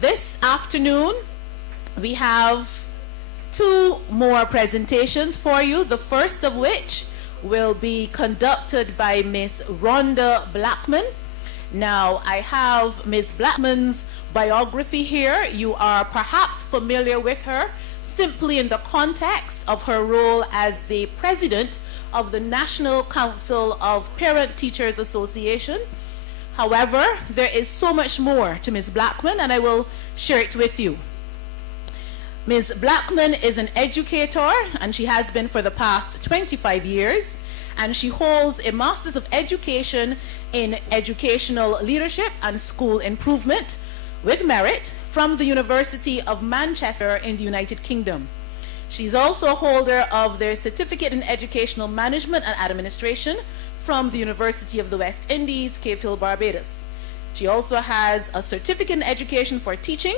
This afternoon, we have two more presentations for you, the first of which will be conducted by Miss Rhonda Blackman. Now, I have Miss Blackman's biography here. You are perhaps familiar with her simply in the context of her role as the president of the National Council of Parent Teachers Association. However, there is so much more to Ms. Blackman, and I will share it with you. Ms. Blackman is an educator, and she has been for the past 25 years, and she holds a Master's of Education in Educational Leadership and School Improvement with merit from the University of Manchester in the United Kingdom. She's also a holder of their Certificate in Educational Management and Administration from the University of the West Indies, Cave Hill, Barbados. She also has a Certificate in Education for Teaching,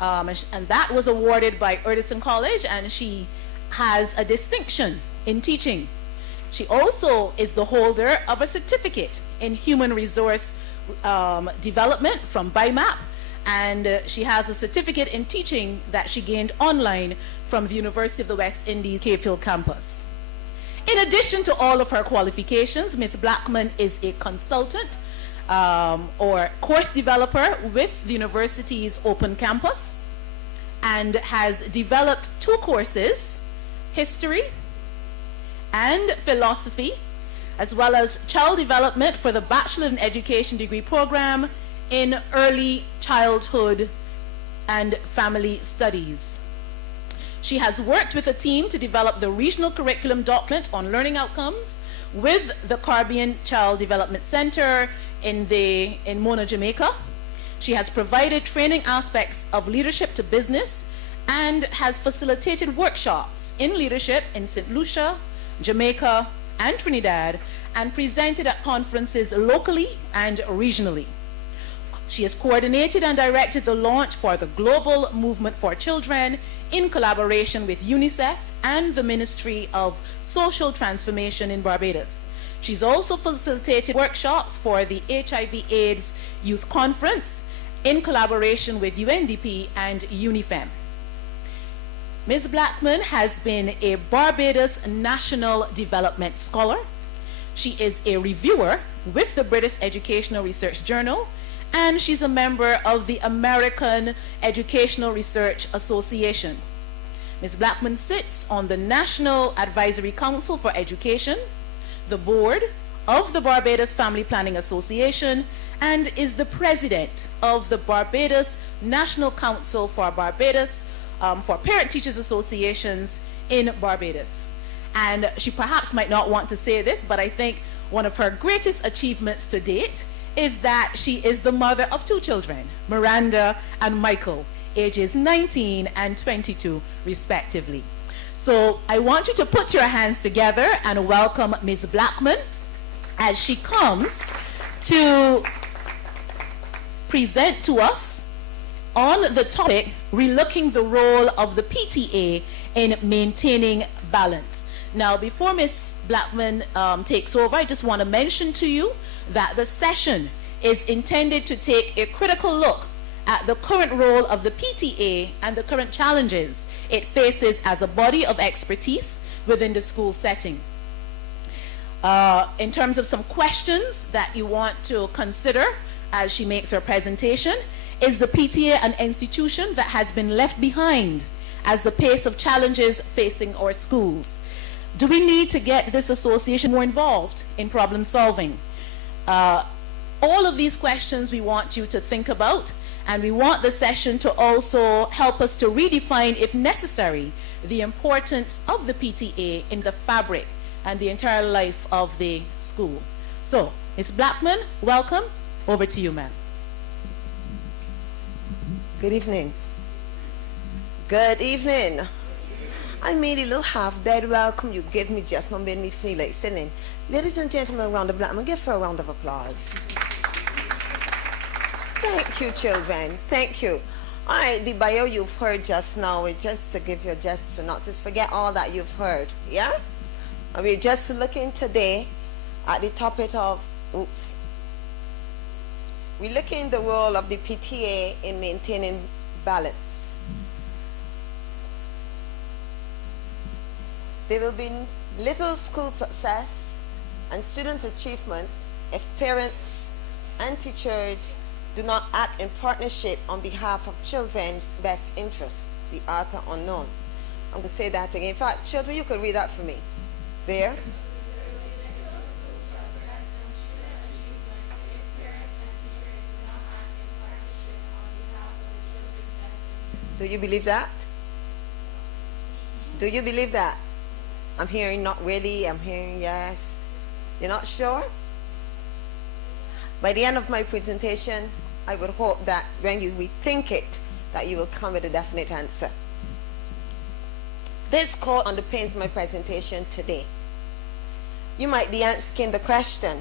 and that was awarded by Erdison College, and she has a distinction in teaching. She also is the holder of a Certificate in Human Resource Development from BIMAP, and she has a Certificate in Teaching that she gained online from the University of the West Indies, Cave Hill campus. In addition to all of her qualifications, Ms. Blackman is a consultant or course developer with the university's open campus and has developed two courses, history and philosophy, as well as child development for the Bachelor in Education degree program in early childhood and family studies. She has worked with a team to develop the regional curriculum document on learning outcomes with the Caribbean Child Development Center in Mona, Jamaica. She has provided training aspects of leadership to business and has facilitated workshops in leadership in St. Lucia, Jamaica, and Trinidad, and presented at conferences locally and regionally. She has coordinated and directed the launch for the Global Movement for Children in collaboration with UNICEF and the Ministry of Social Transformation in Barbados. She's also facilitated workshops for the HIV/AIDS Youth Conference in collaboration with UNDP and UNIFEM. Ms. Blackman has been a Barbados National Development Scholar. She is a reviewer with the British Educational Research Journal, and she's a member of the American Educational Research Association. Ms. Blackman sits on the National Advisory Council for Education, the board of the Barbados Family Planning Association, and is the president of the Barbados National Council for Barbados for Parent Teachers Associations in Barbados. And she perhaps might not want to say this, but I think one of her greatest achievements to date is that she is the mother of two children, Miranda and Michael, ages 19 and 22 respectively. So I want you to put your hands together and welcome Ms. Blackman as she comes to present to us on the topic, Relooking the Role of the PTA in Maintaining Balance. Now, before Ms. Blackman takes over, I just want to mention to you that the session is intended to take a critical look at the current role of the PTA and the current challenges it faces as a body of expertise within the school setting. In terms of some questions that you want to consider as she makes her presentation, is the PTA an institution that has been left behind as the pace of challenges facing our schools? Do we need to get this association more involved in problem solving? All of these questions we want you to think about, and we want the session to also help us to redefine, if necessary, the importance of the PTA in the fabric and the entire life of the school. So, Ms. Blackman, welcome. Over to you, ma'am. Good evening. Good evening. I made a little half-dead welcome you gave me just now, made me feel like singing. Ladies and gentlemen, Rhonda Blackman, give her a round of applause. Thank you, children. Thank you. All right, the bio you've heard just now, just to give you a just synopsis, forget all that you've heard, yeah? And we're just looking today at the topic of, relooking the role of the PTA in maintaining balance. There will be little school success and student achievement if parents and teachers do not act in partnership on behalf of children's best interests. The author unknown. I'm going to say that again. In fact, children, you could read that for me. There. Do you believe that? Do you believe that? I'm hearing not really, I'm hearing yes. You're not sure? By the end of my presentation, I would hope that when you rethink it, that you will come with a definite answer. This quote underpins my presentation today. You might be asking the question,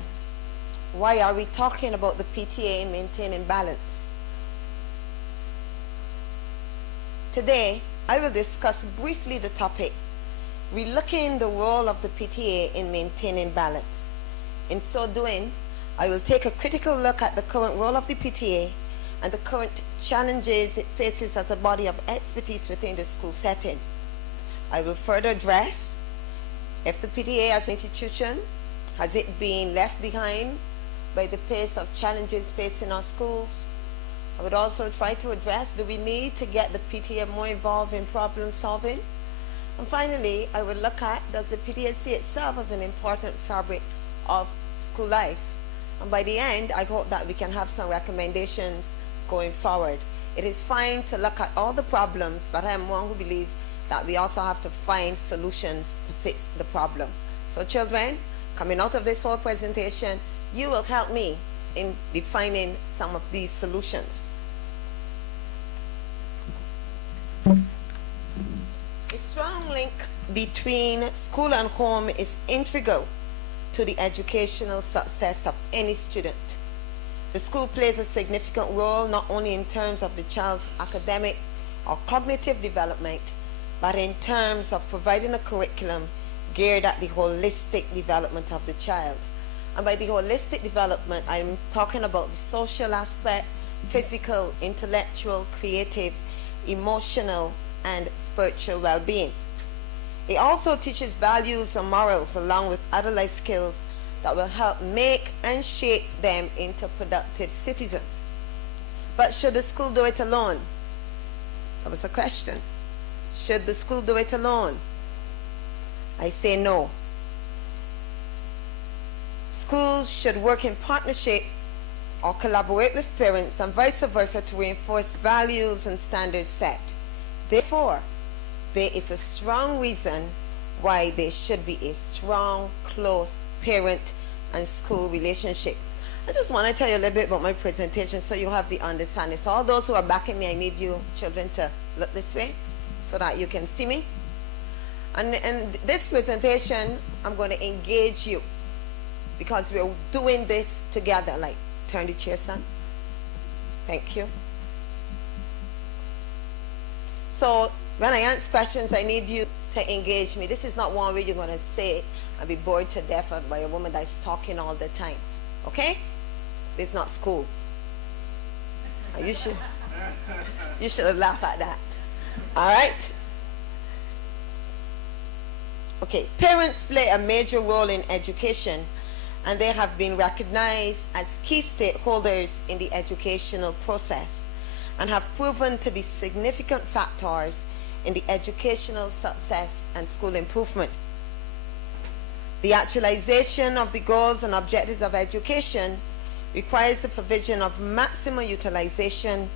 why are we talking about the PTA maintaining balance? Today, I will discuss briefly the topic, relooking the role of the PTA in maintaining balance. In so doing, I will take a critical look at the current role of the PTA and the current challenges it faces as a body of expertise within the school setting. I will further address if the PTA as an institution, has it been left behind by the pace of challenges facing our schools? I would also try to address, do we need to get the PTA more involved in problem solving? And finally, I would look at, does the PTA see itself as an important fabric of school life? And by the end, I hope that we can have some recommendations going forward. It is fine to look at all the problems, but I am one who believes that we also have to find solutions to fix the problem. So children, coming out of this whole presentation, you will help me in defining some of these solutions. A strong link between school and home is integral to the educational success of any student. The school plays a significant role not only in terms of the child's academic or cognitive development, but in terms of providing a curriculum geared at the holistic development of the child. And by the holistic development, I'm talking about the social aspect, physical, intellectual, creative, emotional, and spiritual well-being. It also teaches values and morals along with other life skills that will help make and shape them into productive citizens. But should the school do it alone? That was a question. Should the school do it alone? I say no. Schools should work in partnership or collaborate with parents and vice versa to reinforce values and standards set. Therefore, there is a strong reason why there should be a strong, close parent and school relationship. I just want to tell you a little bit about my presentation so you have the understanding. So all those who are backing me, I need you children to look this way so that you can see me. And in this presentation, I'm going to engage you because we're doing this together. Like, turn the chair, son. Thank you. So when I answer questions, I need you to engage me. This is not one where you're going to say and be bored to death by a woman that's talking all the time. Okay? This is not school. You should laugh at that. All right? Okay, parents play a major role in education, and they have been recognized as key stakeholders in the educational process and have proven to be significant factors in the educational success and school improvement. The actualization of the goals and objectives of education requires the provision of maximum utilization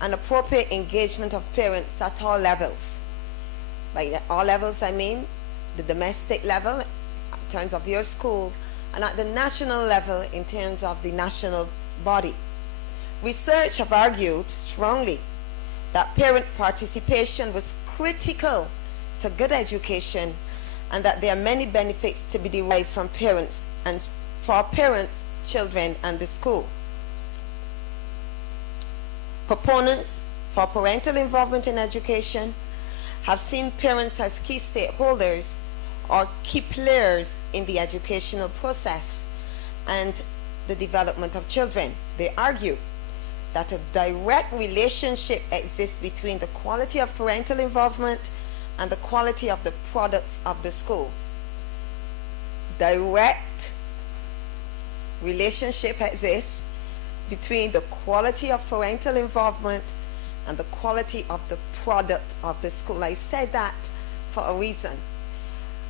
and appropriate engagement of parents at all levels. By all levels, I mean the domestic level in terms of your school, and at the national level in terms of the national body. Research have argued strongly that parent participation was critical to good education and that there are many benefits to be derived from parents and for parents, children, and the school. Proponents for parental involvement in education have seen parents as key stakeholders or key players in the educational process and the development of children. They argue that a direct relationship exists between the quality of parental involvement and the quality of the products of the school. Direct relationship exists between the quality of parental involvement and the quality of the product of the school. I said that for a reason.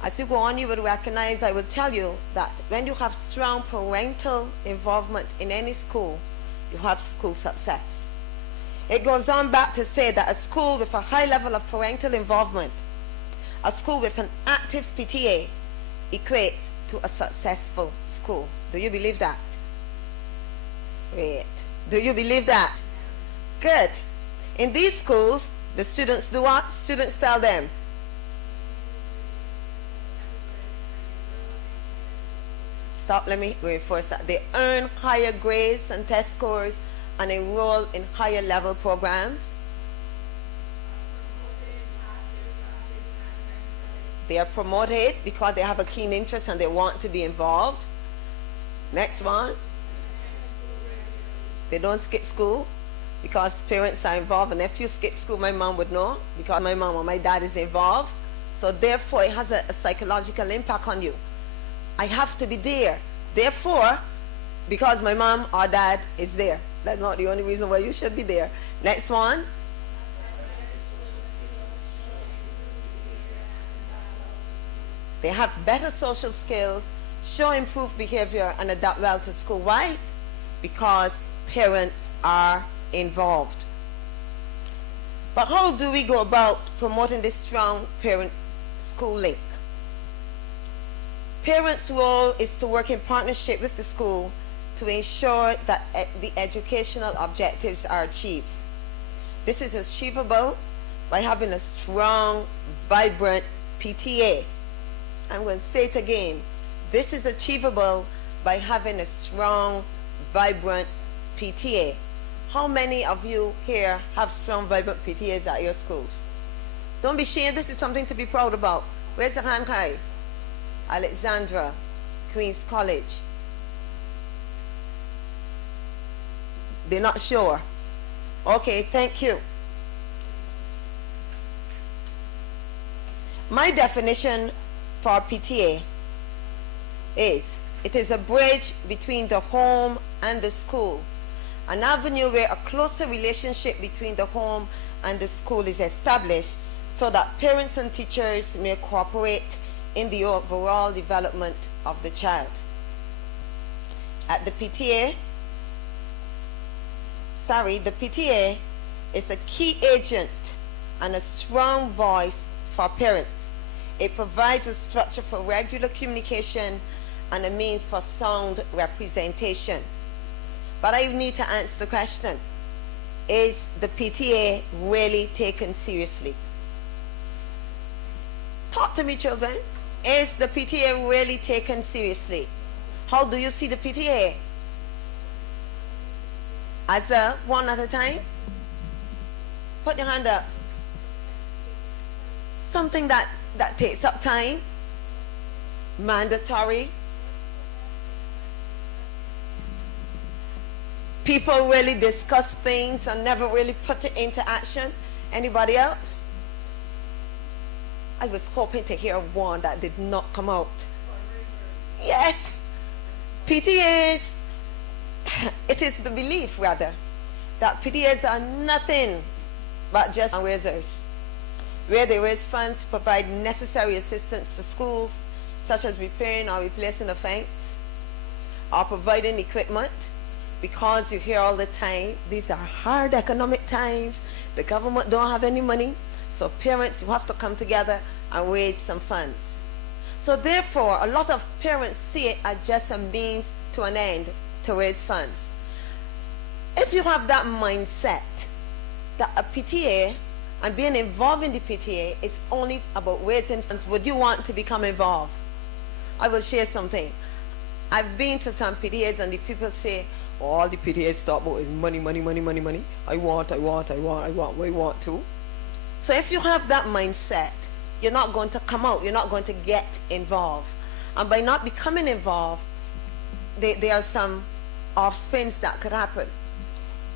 As you go on, you will recognize, I will tell you that when you have strong parental involvement in any school, you have school success. It goes on back to say that a school with a high level of parental involvement, a school with an active PTA, equates to a successful school. Do you believe that? Great. Do you believe that? Good. In these schools, the students do what? Students tell them. Stop, let me reinforce that. They earn higher grades and test scores and enroll in higher level programs. They are promoted because they have a keen interest and they want to be involved. Next one. They don't skip school because parents are involved, and if you skip school, my mom would know because my mom or my dad is involved. So therefore it has a psychological impact on you. I have to be there. Therefore, because my mom or dad is there. That's not the only reason why you should be there. Next one. They have better social skills, show improved behavior, and adapt well to school. Why? Because parents are involved. But how do we go about promoting this strong parent-school link? Parents' role is to work in partnership with the school to ensure that the educational objectives are achieved. This is achievable by having a strong, vibrant PTA. I'm going to say it again. This is achievable by having a strong, vibrant PTA. How many of you here have strong, vibrant PTAs at your schools? Don't be ashamed. This is something to be proud about. Where's the hand high? Alexandra, Queen's College. They're not sure. Okay, thank you. My definition for PTA is, it is a bridge between the home and the school, an avenue where a closer relationship between the home and the school is established so that parents and teachers may cooperate in the overall development of the child. At the PTA, the PTA is a key agent and a strong voice for parents. It provides a structure for regular communication and a means for sound representation. But I need to answer the question, is the PTA really taken seriously? Talk to me, children. Is the PTA really taken seriously? How do you see the PTA? As a one at a time? Put your hand up. Something that takes up time? Mandatory? People really discuss things and never really put it into action? Anybody else? I was hoping to hear one that did not come out. Yes. PTAs, it is the belief rather that PTAs are nothing but just fundraisers, where they raise funds to provide necessary assistance to schools, such as repairing or replacing a fence, or providing equipment, because you hear all the time, these are hard economic times, the government don't have any money, so parents, you have to come together and raise some funds. So therefore, a lot of parents see it as just a means to an end to raise funds. If you have that mindset that a PTA and being involved in the PTA is only about raising funds, would you want to become involved? I will share something. I've been to some PTAs and the people say, oh, all the PTAs talk about is money, money, money, money, money. I want to. So if you have that mindset, you're not going to come out, you're not going to get involved. And by not becoming involved, there are some of spins that could happen.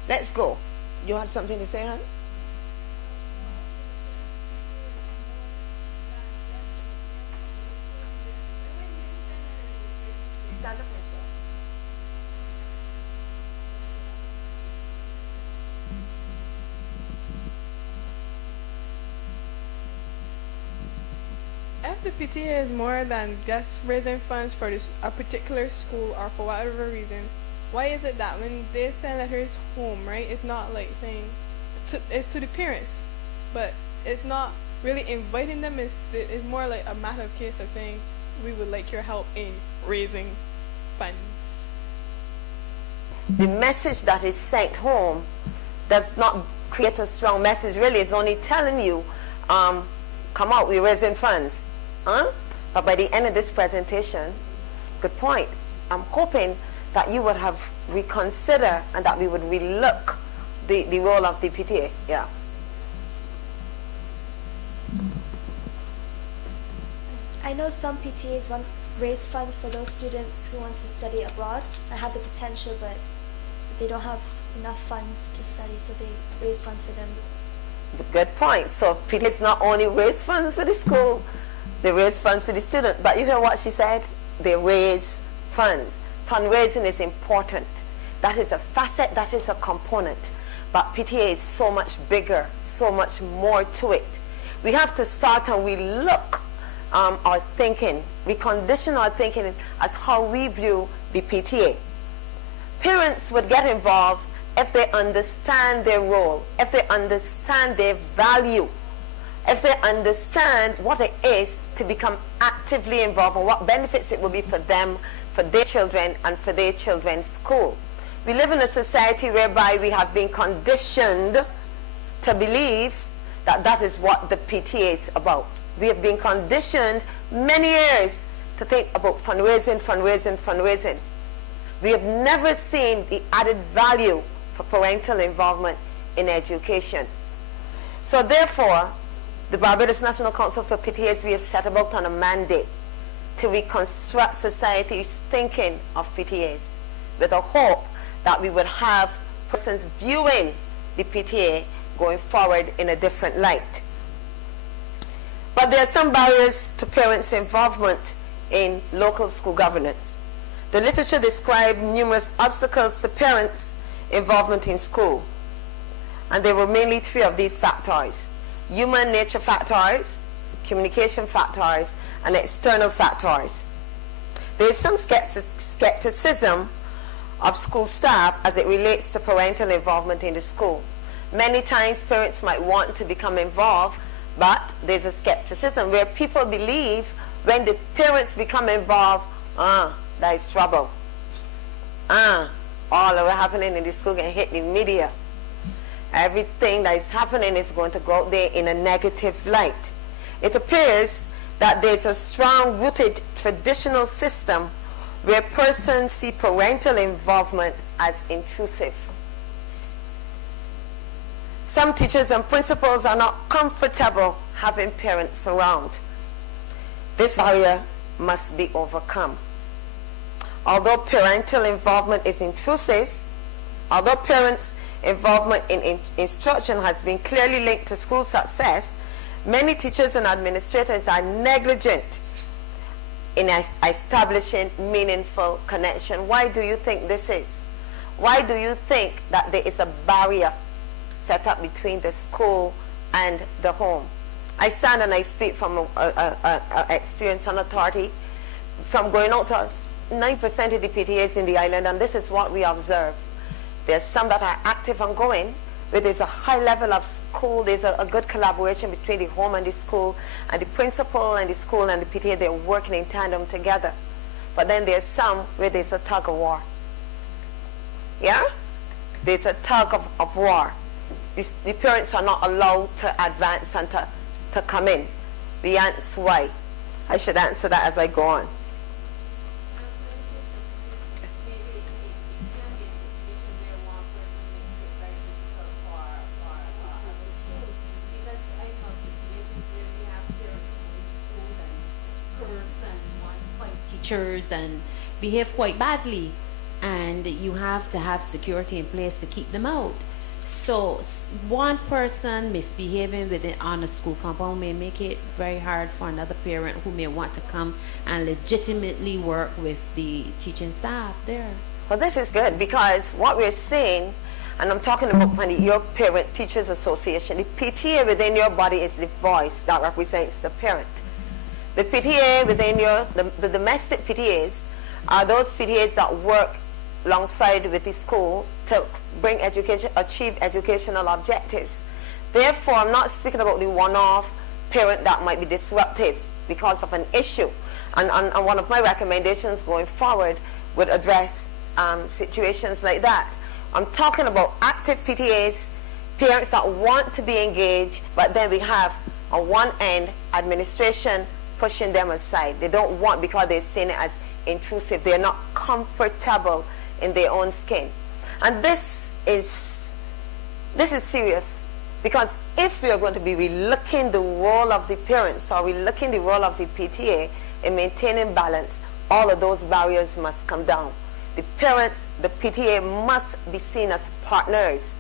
Let's go. You have something to say, hon? Stand up and show. If the PTA is more than just raising funds for a particular school or for whatever reason, why is it that when they send letters home, right, it's not like saying, it's to the parents, but it's not really inviting them, it's more like a matter of case of saying, we would like your help in raising funds. The message that is sent home does not create a strong message, really. It's only telling you, come out, we're raising funds. But by the end of this presentation, good point, I'm hoping that you would have reconsider and that we would relook the role of the PTA. Yeah. I know some PTAs want raise funds for those students who want to study abroad and have the potential, but they don't have enough funds to study, so they raise funds for them. Good point. So PTAs not only raise funds for the school, they raise funds for the student. But you hear what she said? They raise funds. Fundraising is important. That is a facet, that is a component. But PTA is so much bigger, so much more to it. We have to start and we look our thinking, we condition our thinking as how we view the PTA. Parents would get involved if they understand their role, if they understand their value, if they understand what it is to become actively involved and what benefits it will be for them, for their children, and for their children's school. We live in a society whereby we have been conditioned to believe that that is what the PTA is about. We have been conditioned many years to think about fundraising, fundraising, fundraising. We have never seen the added value for parental involvement in education. So therefore, the Barbados National Council for PTAs, we have set about on a mandate to reconstruct society's thinking of PTAs with a hope that we would have persons viewing the PTA going forward in a different light. But there are some barriers to parents' involvement in local school governance. The literature described numerous obstacles to parents' involvement in school. And there were mainly three of these factors: human nature factors, communication factors, and external factors. There is some skepticism of school staff as it relates to parental involvement in the school. Many times parents might want to become involved, but there's a skepticism where people believe when the parents become involved, there is trouble. All of what's happening in the school can hit the media. Everything that is happening is going to go out there in a negative light. It appears that there's a strong-rooted traditional system where persons see parental involvement as intrusive. Some teachers and principals are not comfortable having parents around. This barrier must be overcome. Although parental involvement is intrusive, although parents' involvement in instruction has been clearly linked to school success, many teachers and administrators are negligent in establishing meaningful connection. Why do you think this is? Why do you think that there is a barrier set up between the school and the home? I stand and I speak from experience and authority, from going out to 9% of the PTAs in the island, and this is what we observe. There's some that are active and going, where there's a high level of school, there's a good collaboration between the home and the school, and the principal and the school and the PTA, they're working in tandem together. But then there's some where there's a tug of war. Yeah? There's a tug of war. The parents are not allowed to advance and to come in. The answer why. I should answer that as I go on. Teachers and behave quite badly. and you have to have security in place to keep them out. So one person misbehaving on a school compound may make it very hard for another parent who may want to come and legitimately work with the teaching staff there. Well, this is good, because what we're saying, and I'm talking about when your Parent Teachers Association, the PTA within your body is the voice that represents the parent. The PTA within the domestic PTAs are those PTAs that work alongside with the school to bring education, achieve educational objectives. Therefore, I'm not speaking about the one-off parent that might be disruptive because of an issue. And one of my recommendations going forward would address situations like that. I'm talking about active PTAs, parents that want to be engaged, but then we have on one end administration pushing them aside. They don't want, because they're seeing it as intrusive. They're not comfortable in their own skin. And this is serious, because if we are going to be relooking the role of the parents or relooking the role of the PTA in maintaining balance, all of those barriers must come down. The parents, the PTA must be seen as partners,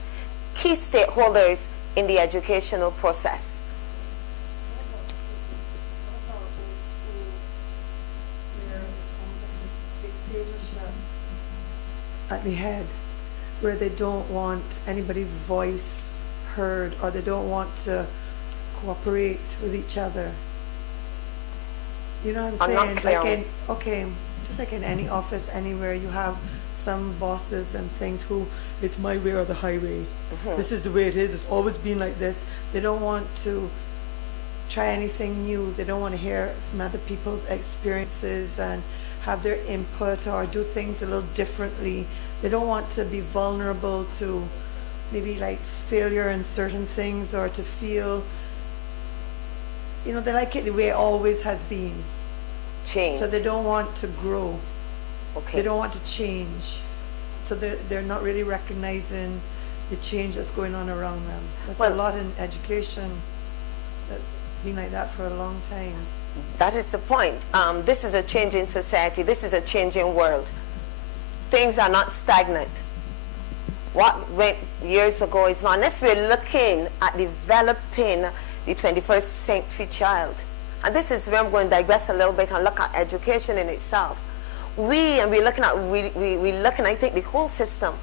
key stakeholders in the educational process. At the head, where they don't want anybody's voice heard, or they don't want to cooperate with each other. You know what I'm saying? not clear. Just like in any office, anywhere, you have some bosses and things who, it's my way or the highway. This is the way it is. It's always been like this. They don't want to try anything new. They don't want to hear from other people's experiences and have their input or do things a little differently. They don't want to be vulnerable to maybe like failure in certain things, or to feel, you know, they like it the way it always has been. Change. So they don't want to grow. Okay. They don't want to change. So they're not really recognizing the change that's going on around them. That's a lot in education. That's been like that for a long time. That is the point. This is a changing society. This is a changing world. Things are not stagnant. What went years ago is not. And if we're looking at developing the 21st century child, and this is where I'm going to digress a little bit and look at education in itself. We're looking, I think, the whole system.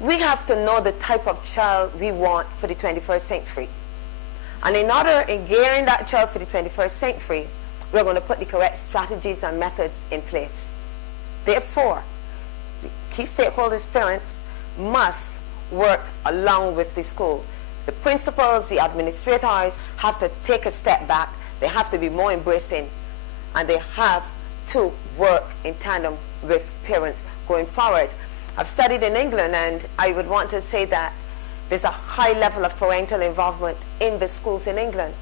We have to know the type of child we want for the 21st century. And in order in gearing that child for the 21st century, we're going to put the correct strategies and methods in place. Therefore, the key stakeholders, parents, must work along with the school. The principals, the administrators have to take a step back. They have to be more embracing, and they have to work in tandem with parents going forward. I've studied in England, and I would want to say that there's a high level of parental involvement in the schools in England.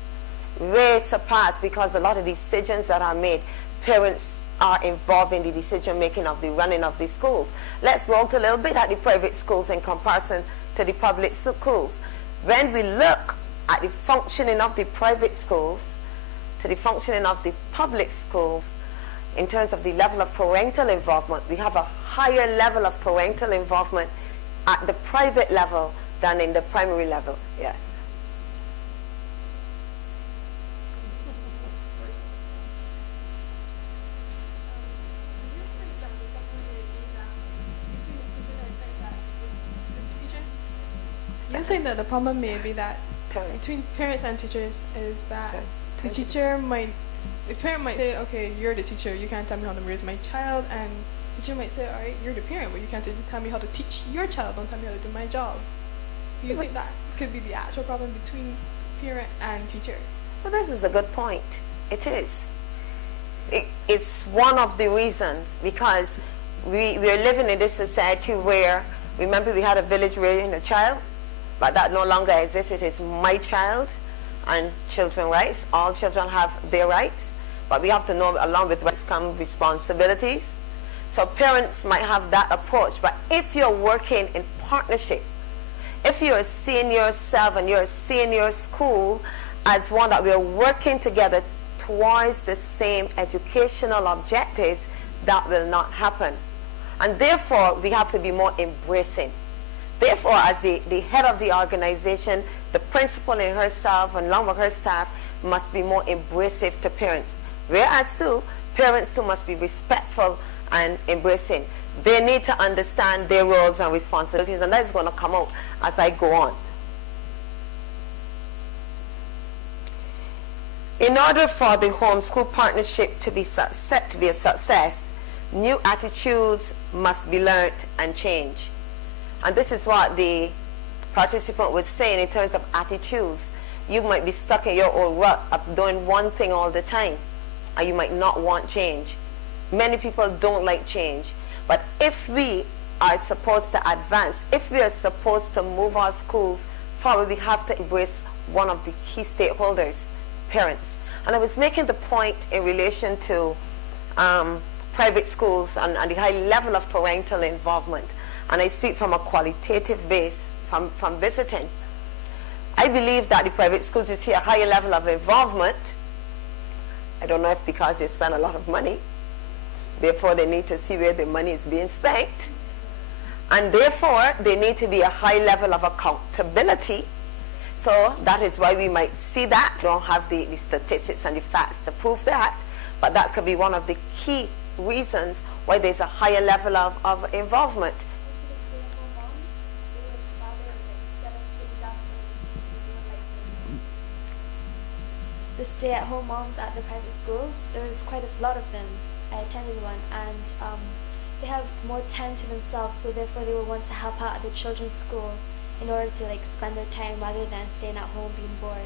Way surpassed, because a lot of decisions that are made, parents are involved in the decision making of the running of the schools. Let's go out a little bit at the private schools in comparison to the public schools. When we look at the functioning of the private schools to the functioning of the public schools, in terms of the level of parental involvement, we have a higher level of parental involvement at the private level than in the primary level. Yes. You think that the problem may be that between parents and teachers is that the parent might say, okay, you're the teacher, you can't tell me how to raise my child, and the teacher might say, all right, you're the parent, but you can't tell me how to teach your child, don't tell me how to do my job. Do you think that could be the actual problem between parent and teacher? Well, this is a good point. It is. It's one of the reasons, because we're living in this society where, remember, we had a village raising a child, but that no longer exists. It is my child and children rights. All children have their rights, but we have to know along with rights come responsibilities. So parents might have that approach, but if you're working in partnership, if you're seeing yourself and you're seeing your school as one that we're working together towards the same educational objectives, that will not happen. And therefore, we have to be more embracing. Therefore, as the head of the organization, the principal in herself and along with her staff must be more embracive to parents. Whereas too, parents too must be respectful and embracing. They need to understand their roles and responsibilities, and that is going to come out as I go on. In order for the homeschool partnership to be a success, new attitudes must be learned and changed. And this is what the participant was saying in terms of attitudes. You might be stuck in your old rut of doing one thing all the time, and you might not want change. Many people don't like change. But if we are supposed to advance, if we are supposed to move our schools forward, we have to embrace one of the key stakeholders, parents. And I was making the point in relation to private schools and the high level of parental involvement. And I speak from a qualitative base, from visiting. I believe that the private schools, you see a higher level of involvement. I don't know if because they spend a lot of money, therefore they need to see where the money is being spent. And therefore, they need to be a high level of accountability. So that is why we might see that. We don't have the statistics and the facts to prove that, but that could be one of the key reasons why there's a higher level of involvement. The stay-at-home moms at the private schools, there's quite a lot of them. I attended one, and they have more time to themselves, so therefore they will want to help out at the children's school in order to like spend their time rather than staying at home being bored.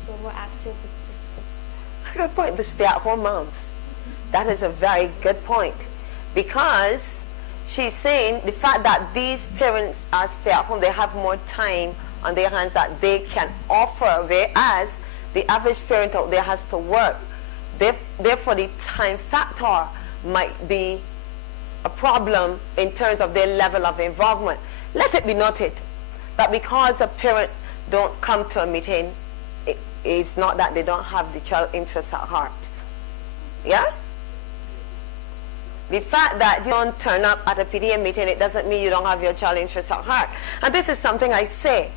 So more active with this. Good point, the stay-at-home moms. That is a very good point, because she's saying the fact that these parents are stay-at-home, they have more time on their hands that they can offer, whereas the average parent out there has to work. Therefore, the time factor might be a problem in terms of their level of involvement. Let it be noted that because a parent don't come to a meeting, it is not that they don't have the child interest at heart. Yeah? The fact that you don't turn up at a PTA meeting, it doesn't mean you don't have your child interest at heart. And this is something I say.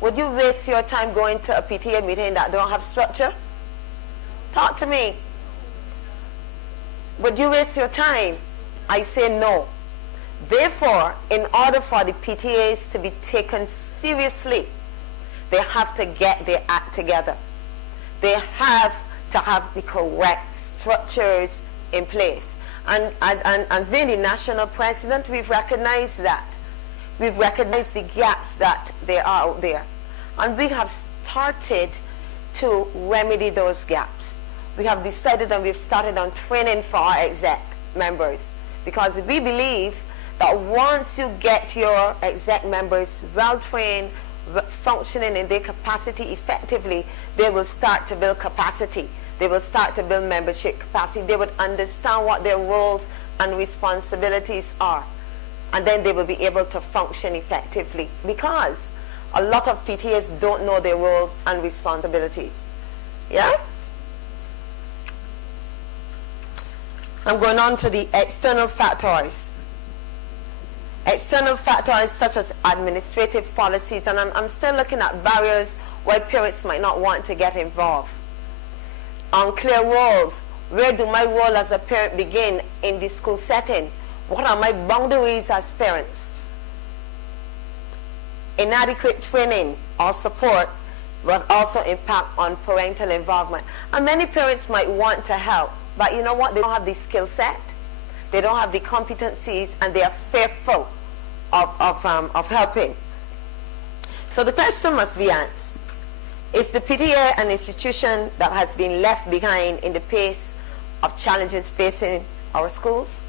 Would you waste your time going to a PTA meeting that don't have structure? Talk to me. Would you waste your time? I say no. Therefore, in order for the PTAs to be taken seriously, they have to get their act together. They have to have the correct structures in place. And as being the national president, we've recognized that. We've recognized the gaps that there are out there. And we have started to remedy those gaps. We have decided and we've started on training for our exec members, because we believe that once you get your exec members well trained, functioning in their capacity effectively, they will start to build capacity. They will start to build membership capacity. They would understand what their roles and responsibilities are. And then they will be able to function effectively, because a lot of PTAs don't know their roles and responsibilities. Yeah? I'm going on to the external factors. External factors such as administrative policies, and I'm still looking at barriers why parents might not want to get involved. Unclear roles. Where do my role as a parent begin in the school setting? What are my boundaries as parents? Inadequate training or support will also impact on parental involvement. And many parents might want to help, but you know what? They don't have the skill set, they don't have the competencies, and they are fearful of helping. So the question must be asked: is the PTA an institution that has been left behind in the face of challenges facing our schools?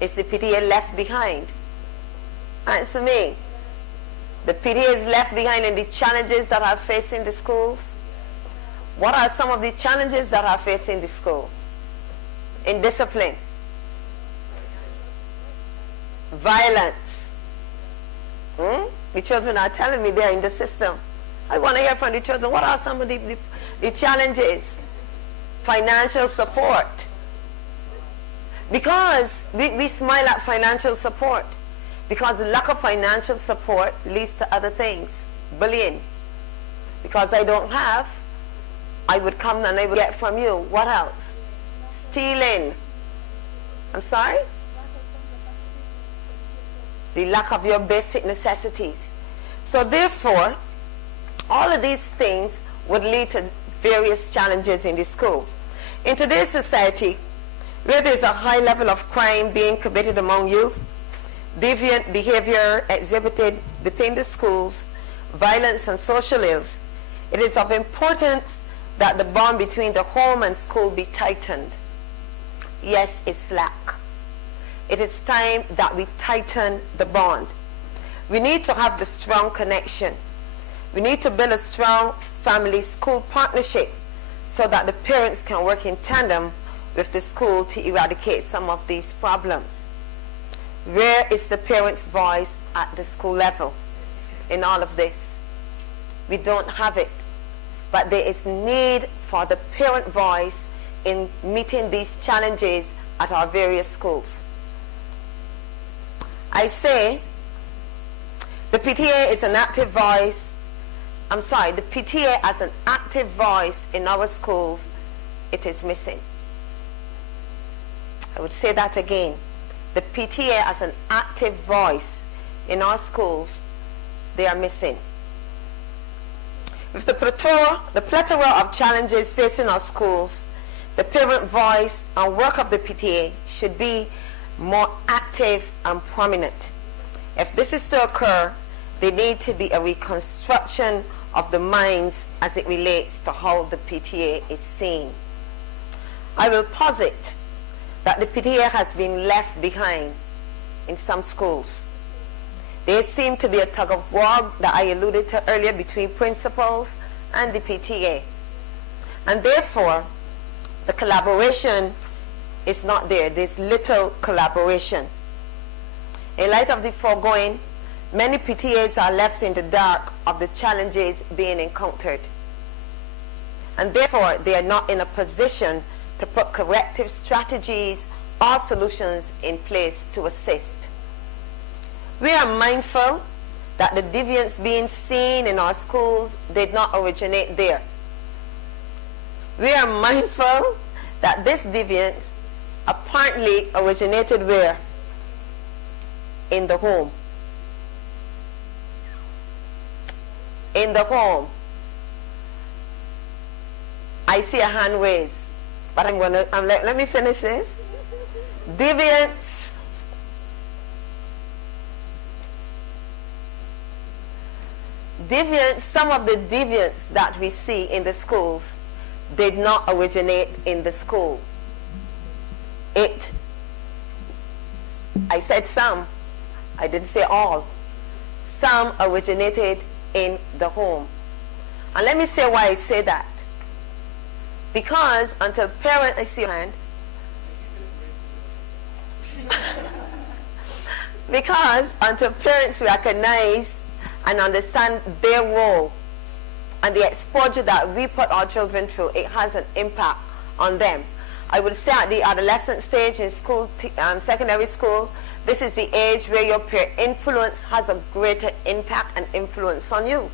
Is the PTA left behind? Answer me. The PTA is left behind in the challenges that are facing the schools? What are some of the challenges that are facing the school? In discipline, violence. The children are telling me they're in the system. I want to hear from the children. What are some of the challenges? Financial support. Because we smile at financial support. Because the lack of financial support leads to other things. Bullying. Because I don't have, I would come and I would get from you. What else? Stealing. I'm sorry? The lack of your basic necessities. So therefore, all of these things would lead to various challenges in the school. In today's society, where there's a high level of crime being committed among youth, deviant behavior exhibited within the schools, violence and social ills, it is of importance that the bond between the home and school be tightened. Yes, it's slack. It is time that we tighten the bond. We need to have the strong connection. We need to build a strong family-school partnership so that the parents can work in tandem with the school to eradicate some of these problems. Where is the parents' voice at the school level in all of this? We don't have it. But there is need for the parent voice in meeting these challenges at our various schools. I say the PTA is an active voice. The PTA as an active voice in our schools, it is missing. I would say that again. The PTA as an active voice in our schools, they are missing. With the plethora of challenges facing our schools, the parent voice and work of the PTA should be more active and prominent. If this is to occur, there needs to be a reconstruction of the minds as it relates to how the PTA is seen. I will posit that the PTA has been left behind in some schools. There seemed to be a tug of war that I alluded to earlier between principals and the PTA. And therefore, the collaboration is not there. There's little collaboration. In light of the foregoing, many PTAs are left in the dark of the challenges being encountered. And therefore, they are not in a position to put corrective strategies or solutions in place to assist. We are mindful that the deviance being seen in our schools did not originate there. We are mindful that this deviance apparently originated where? In the home. In the home. I see a hand raised, but let me finish this. Deviance. Some of the deviance that we see in the schools did not originate in the school. I said some, I didn't say all. Some originated in the home. And let me say why I say that. Because until parents, I see your hand. Because until parents recognize and understand their role and the exposure that we put our children through, it has an impact on them. I would say at the adolescent stage in school, secondary school, this is the age where your peer influence has a greater impact and influence on you.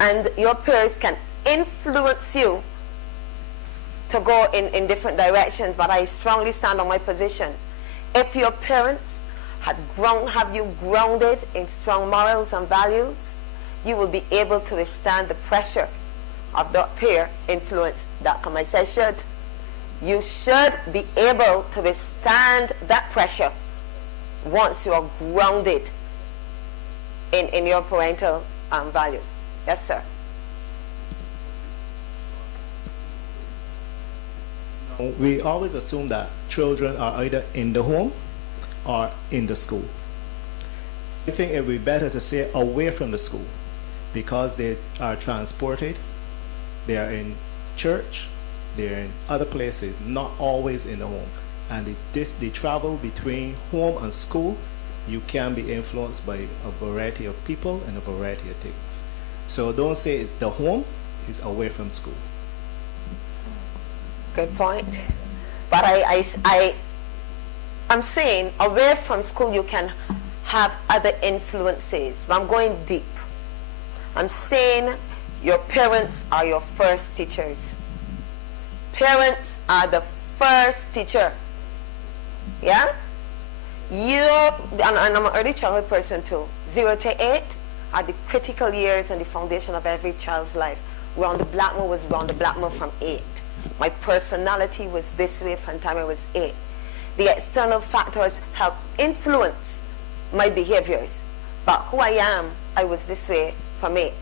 And your peers can influence you to go in different directions, but I strongly stand on my position. If your parents have you grounded in strong morals and values, you will be able to withstand the pressure of the peer influence that come. I said should. You should be able to withstand that pressure once you are grounded in your parental values. Yes, sir. We always assume that children are either in the home or in the school. I think it would be better to say away from the school, because they are transported, they are in church, they're in other places, not always in the home. And they travel between home and school. You can be influenced by a variety of people and a variety of things. So don't say it's the home, it's away from school. Good point. But I'm saying away from school you can have other influences. I'm going deep. I'm saying your parents are your first teachers. Parents are the first teacher. Yeah? And I'm an early childhood person too. 0 to 8 are the critical years and the foundation of every child's life. Rhonda Blackman was Rhonda Blackman from 8. My personality was this way from the time I was 8. The external factors help influence my behaviors. But who I am, I was this way from 8.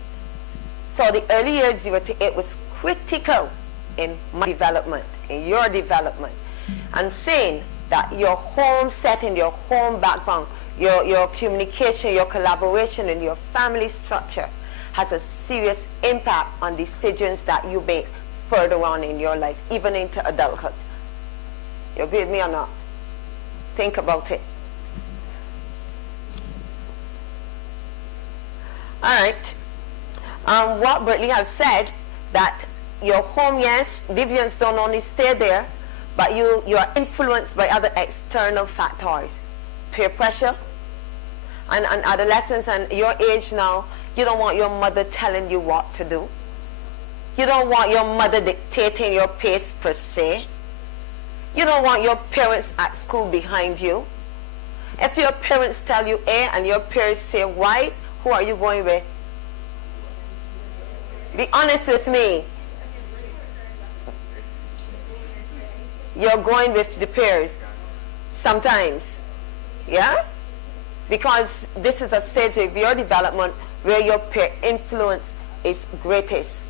So the early years, 0 to 8, was critical in my development, in your development. I'm saying that your home setting, your home background, your communication, your collaboration, and your family structure has a serious impact on decisions that you make further on in your life, even into adulthood. You agree with me or not? Think about it. All right. What Bertley has said, that your home, yes, deviants don't only stay there, but you are influenced by other external factors. Peer pressure, and adolescence and your age now, you don't want your mother telling you what to do. You don't want your mother dictating your pace per se. You don't want your parents at school behind you. If your parents tell you A and your peers say Y, who are you going with? Be honest with me. You're going with the peers sometimes. Yeah? Because this is a stage of your development where your peer influence is greatest.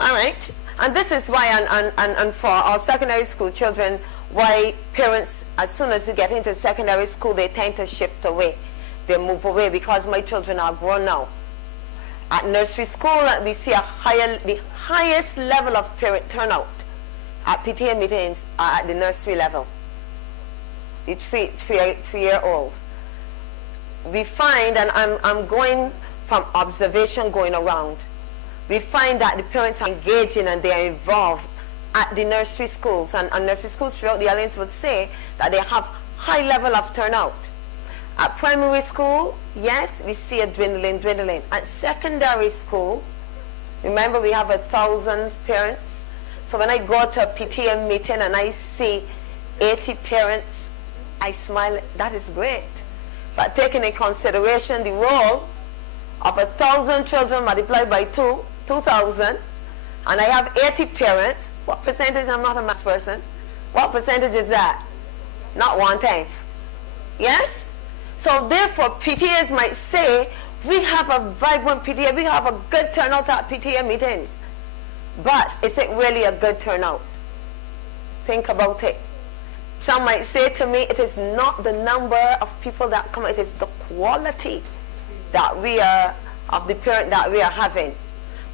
All right? And this is why, and for our secondary school children, why parents, as soon as you get into secondary school, they tend to shift away. They move away because my children are grown now. At nursery school, we see the highest level of parent turnout at PTA meetings are at the nursery level. The three-year-olds. We find, and I'm going from observation going around, we find that the parents are engaging and they are involved at the nursery schools. And nursery schools throughout the islands would say that they have high level of turnout. At primary school, yes, we see a dwindling. At secondary school, remember we have 1,000 parents. So when I go to a PTA meeting and I see 80 parents, I smile. That is great. But taking in consideration the role of 1,000 children multiplied by 2,000, and I have 80 parents, what percentage? I'm not a math person. What percentage is that? Not 1/10. Yes? So therefore, PTAs might say, we have a vibrant PTA, we have a good turnout at PTA meetings. But is it really a good turnout? Think about it. Some might say to me, it is not the number of people that come, it is the quality that we are, of the parent that we are having.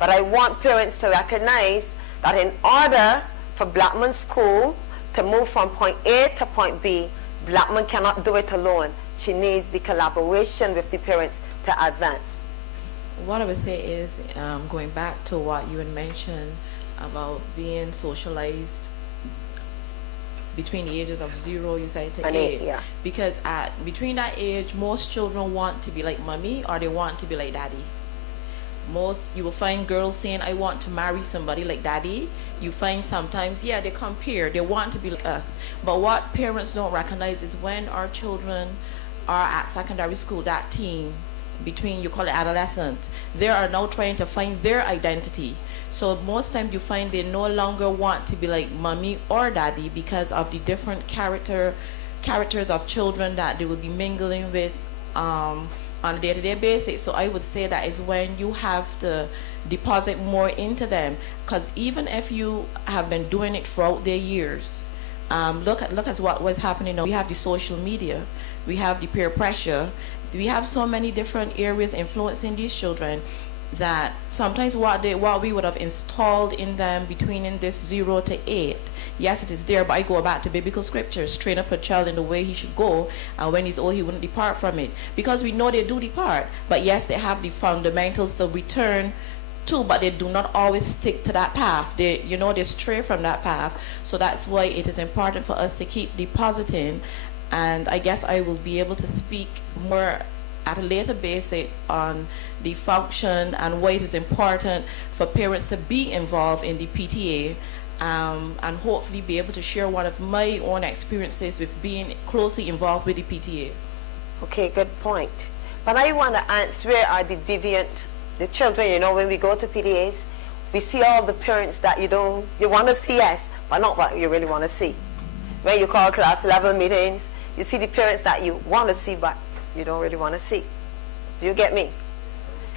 But I want parents to recognize that in order for Blackman School to move from point A to point B, Blackman cannot do it alone. She needs the collaboration with the parents to advance. What I would say is, going back to what you had mentioned about being socialized between the ages of 0, you say, to 8. Yeah. Because between that age, most children want to be like mommy or they want to be like daddy. You will find girls saying, I want to marry somebody like daddy. You find sometimes, yeah, they compare, they want to be like us. But what parents don't recognize is when our children are at secondary school, that teen, between, you call it adolescent, they are now trying to find their identity. So most times you find they no longer want to be like mommy or daddy because of the different characters of children that they will be mingling with on a day-to-day basis. So I would say that is when you have to deposit more into them, because even if you have been doing it throughout their years, look at what was happening now. We have the social media, we have the peer pressure, we have so many different areas influencing these children that sometimes what we would have installed in them between in this 0 to 8, yes, it is there, but I go back to biblical scriptures. Train up a child in the way he should go, and when he's old he wouldn't depart from it. Because we know they do depart, but yes, they have the fundamentals to return too, but they do not always stick to that path. They stray from that path. So that's why it is important for us to keep depositing. And I guess I will be able to speak more at a later basis on the function and why it is important for parents to be involved in the PTA, and hopefully be able to share one of my own experiences with being closely involved with the PTA. Okay, good point. But I want to ask, where are the deviant, the children, when we go to PTAs, we see all the parents that you want to see, yes, but not what you really want to see. When you call class level meetings, you see the parents that you want to see, but you don't really want to see. Do you get me?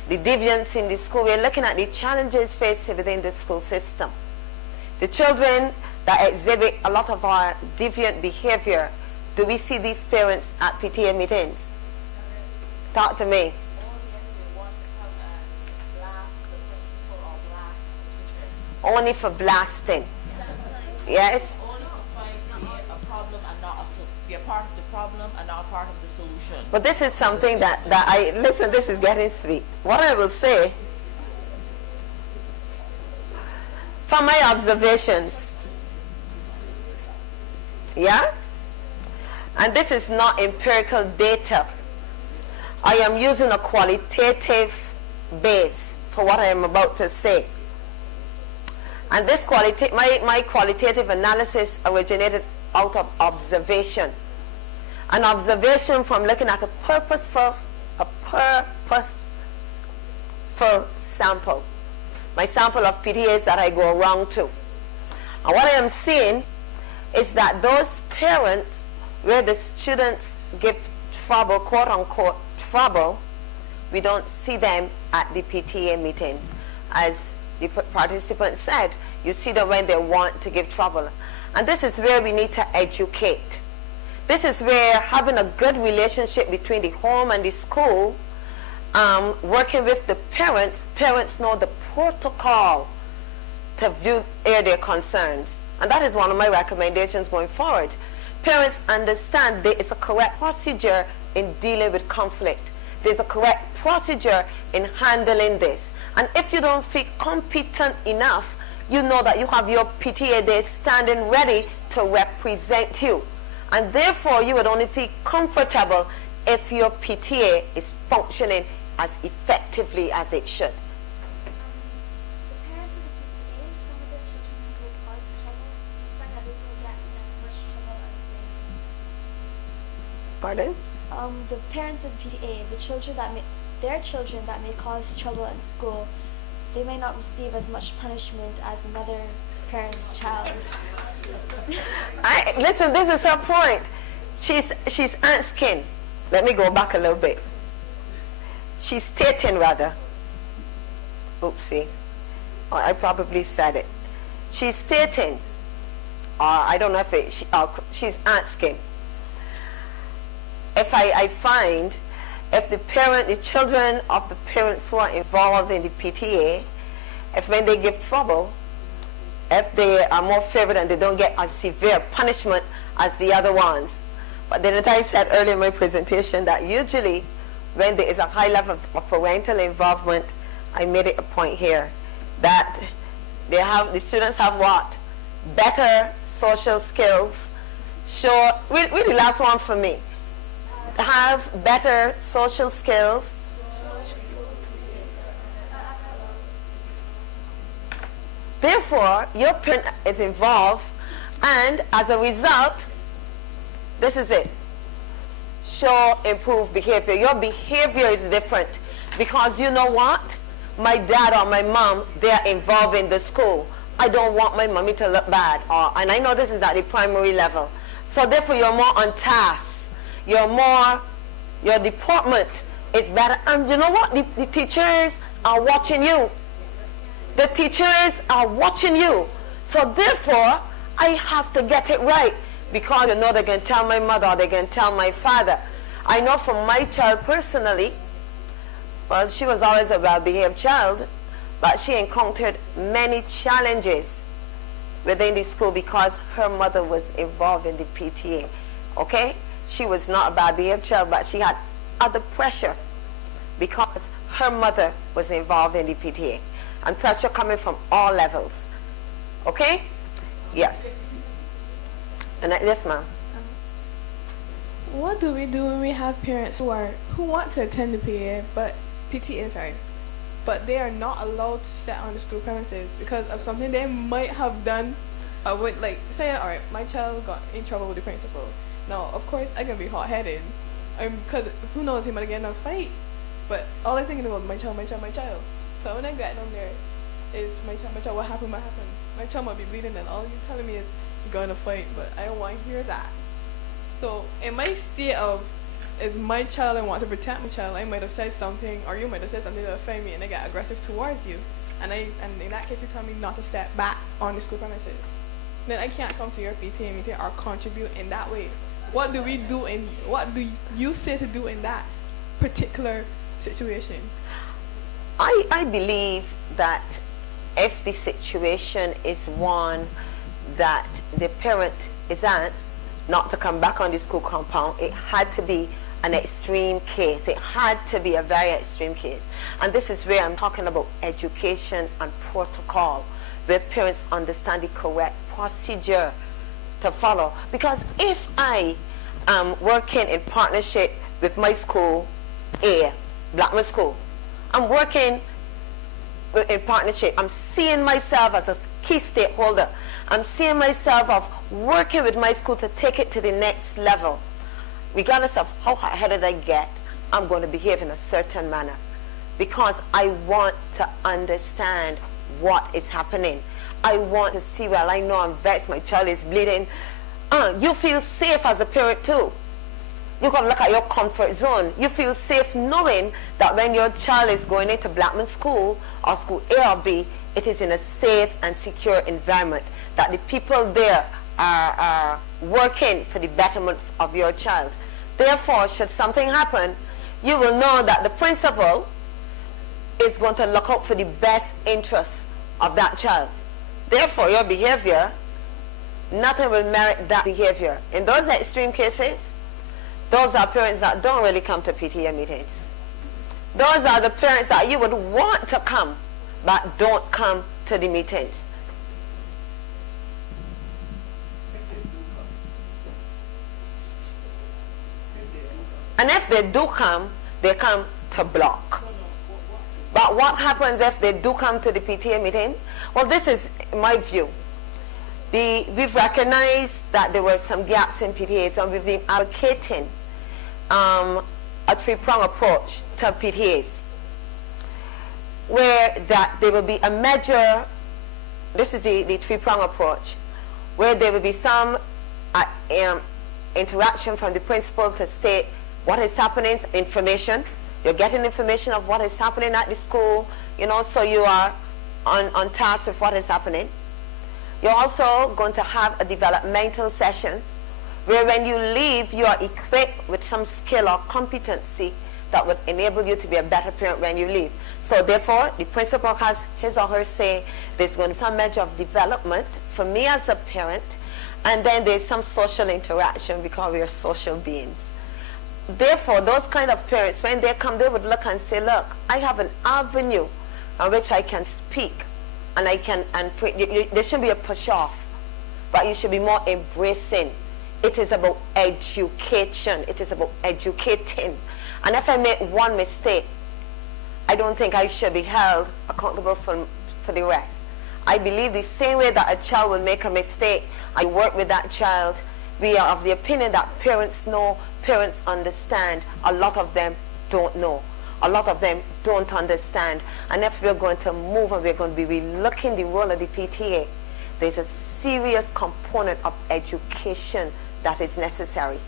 The deviance in the school, we're looking at the challenges faced within the school system. The children that exhibit a lot of our deviant behavior, do we see these parents at PTA meetings? Talk to me. Only for blasting. Yes? Only to find a problem and not be a part of the problem and not a part of the solution. But this is something that listen, this is getting sweet. What I will say, from my observations, yeah? And this is not empirical data. I am using a qualitative base for what I am about to say. And this my qualitative analysis originated out of observation. An observation from looking at a purposeful sample. My sample of PTAs that I go around to. And what I am seeing is that those parents where the students give trouble, quote unquote trouble, we don't see them at the PTA meetings. As the participant said, you see them when they want to give trouble. And this is where we need to educate. This is where having a good relationship between the home and the school, working with the parents know the protocol to air their concerns. And that is one of my recommendations going forward. Parents understand there is a correct procedure in dealing with conflict. There's a correct procedure in handling this. And if you don't feel competent enough, you know that you have your PTA there standing ready to represent you. And therefore, you would only feel comfortable if your PTA is functioning as effectively as it should. The parents of the PTA, some of their children will cause trouble, find that they don't get as much trouble as they. Pardon? The parents of the PTA, their children that may cause trouble in school, they may not receive as much punishment as another parent's child. Listen, this is her point. She's asking. Let me go back a little bit. She's stating rather. Oopsie. Oh, I probably said it. She's stating. I don't know if she's asking. If I find if the children of the parents who are involved in the PTA, if when they give trouble, if they are more favored and they don't get as severe punishment as the other ones. But then I said earlier in my presentation that usually when there is a high level of parental involvement, I made it a point here that the students have what? Better social skills. Read the last one for me. Have better social skills. Therefore, your parent is involved, and as a result, this is it. Show improved behavior. Your behavior is different because you know what? My dad or my mom, they are involved in the school. I don't want my mommy to look bad. And I know this is at the primary level. So therefore, you're more on task. Your department is better. And you know what? The teachers are watching you. The teachers are watching you. So therefore, I have to get it right. Because you know they can tell my mother or they can tell my father. I know from my child personally, well, she was always a well-behaved child, but she encountered many challenges within the school because her mother was involved in the PTA. Okay? She was not a bad-behaved child, but she had other pressure because her mother was involved in the PTA. and pressure coming from all levels. Okay? Yes. And yes, ma'am. What do we do when we have parents who want to attend the PTA, but they are not allowed to stay on the school premises because of something they might have done? With, like, say, all right, my child got in trouble with the principal. Now, of course, I can be hot-headed, because who knows, he might get in a fight. But all I'm thinking about my child. So when I get down there, is my child, what happened? My child might be bleeding, and all you're telling me is you're going to fight, but I don't want to hear that. So in my state of, is my child, I want to protect my child, I might have said something, or you might have said something to offend me, and I get aggressive towards you. And in that case, you tell me not to step back on the school premises. Then I can't come to your PTA meeting or contribute in that way. What do you say to do in that particular situation? I believe that if the situation is one that the parent is asked not to come back on the school compound, it had to be an extreme case. It had to be a very extreme case. And this is where I'm talking about education and protocol, where parents understand the correct procedure to follow. Because if I am working in partnership with my school, Blackman School, I'm working in partnership, I'm seeing myself as a key stakeholder. I'm seeing myself of working with my school to take it to the next level. Regardless of how hot-headed I get, I'm going to behave in a certain manner because I want to understand what is happening. I want to see, well, I know I'm vexed, my child is bleeding. You feel safe as a parent too. You got to look at your comfort zone. You feel safe knowing that when your child is going into Blackman School or School A or B, it is in a safe and secure environment, that the people there are working for the betterment of your child. Therefore, should something happen, you will know that the principal is going to look out for the best interests of that child. Therefore, your behavior, nothing will merit that behavior. In those extreme cases, those are parents that don't really come to PTA meetings. Those are the parents that you would want to come, but don't come to the meetings. And if they do come, they come to block. But what happens if they do come to the PTA meeting? Well, this is my view. We've recognized that there were some gaps in PTAs, and we've been allocating a three-pronged approach to PTAs, where that there will be a measure. This is the three-pronged approach, where there will be some interaction from the principal to state what is happening, information. You're getting information of what is happening at the school, so you are on task with what is happening. You're also going to have a developmental session where when you leave, you are equipped with some skill or competency that would enable you to be a better parent when you leave. So therefore, the principal has his or her say. There's going to be some measure of development for me as a parent, and then there's some social interaction because we are social beings. Therefore, those kind of parents, when they come, they would look and say, look, I have an avenue on which I can speak, and I can, there shouldn't be a push off, but you should be more embracing. It is about education. It is about educating. And if I make one mistake, I don't think I should be held accountable for the rest. I believe the same way that a child will make a mistake, I work with that child. We are of the opinion that parents know, parents understand. A lot of them don't know. A lot of them don't understand. And if we're going to move and we're going to be relooking the role of the PTA, there's a serious component of education that is necessary.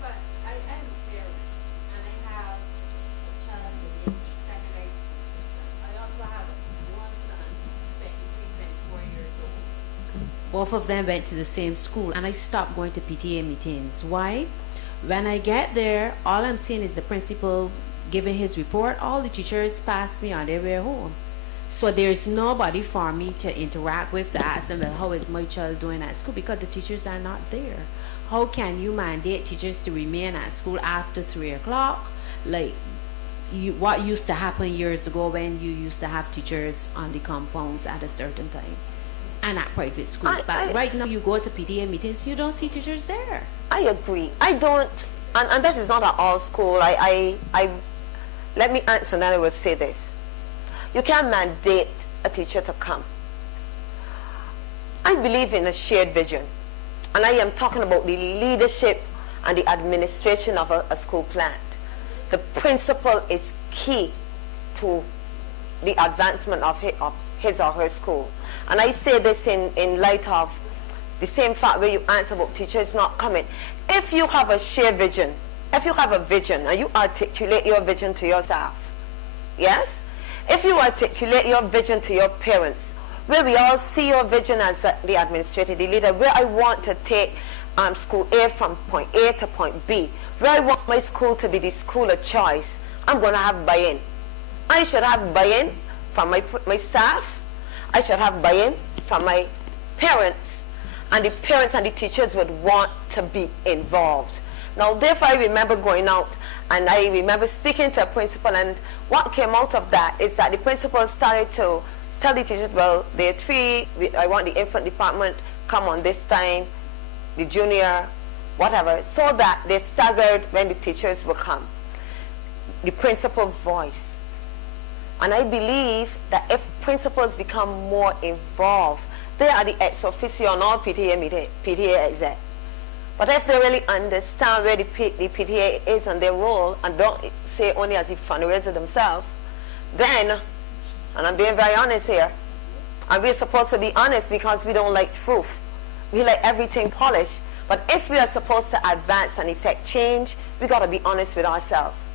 But I'm a parent, and I have a child in the secondary school system. I also have one son, 24 years old. Both of them went to the same school, and I stopped going to PTA meetings. Why? When I get there, all I'm seeing is the principal giving his report. All the teachers pass me on their way home. So there's nobody for me to interact with to ask them, well, how is my child doing at school? Because the teachers are not there. How can you mandate teachers to remain at school after 3 o'clock? Like, what used to happen years ago when you used to have teachers on the compounds at a certain time and at private schools. But right now you go to PTA meetings, you don't see teachers there. I agree. I don't, and that is not at all school. Let me answer and then I will say this. You can't mandate a teacher to come. I believe in a shared vision, and I am talking about the leadership and the administration of a school plant. The principal is key to the advancement of his or her school. And I say this in light of the same fact where you answer about teachers not coming. If you have a shared vision, if you have a vision and you articulate your vision to your staff, yes? If you articulate your vision to your parents, where we all see your vision as the administrator, the leader, where I want to take school A from point A to point B, where I want my school to be the school of choice, I'm going to have buy-in. I should have buy-in from my staff. I should have buy-in from my parents. And the parents and the teachers would want to be involved. Now, therefore, I remember going out and I remember speaking to a principal, and what came out of that is that the principal started to tell the teachers, well, there are three, I want the infant department, come on this time, the junior, whatever, so that they staggered when the teachers will come. The principal voice. And I believe that if principals become more involved, they are the ex officio on all PTA meeting, PTA exec. But if they really understand where the PTA is and their role, and don't say only as a fundraiser themselves, then, and I'm being very honest here, and we're supposed to be honest because we don't like truth. We like everything polished. But if we are supposed to advance and effect change, we got to be honest with ourselves.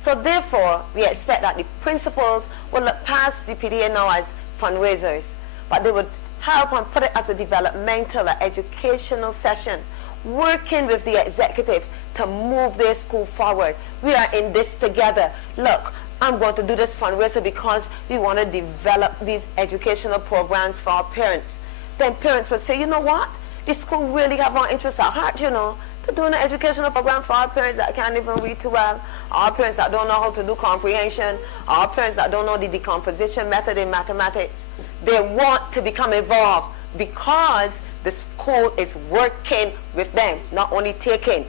So therefore, we expect that the principals will look past the PTA now as fundraisers, but they would help and put it as a developmental, educational session, working with the executive to move their school forward. We are in this together. Look, I'm going to do this fundraiser because we want to develop these educational programs for our parents. Then parents will say, you know what? This school really have our interests at heart, you know. They're doing an educational program for our parents that can't even read too well, our parents that don't know how to do comprehension, our parents that don't know the decomposition method in mathematics. They want to become involved because the school is working with them, not only taking.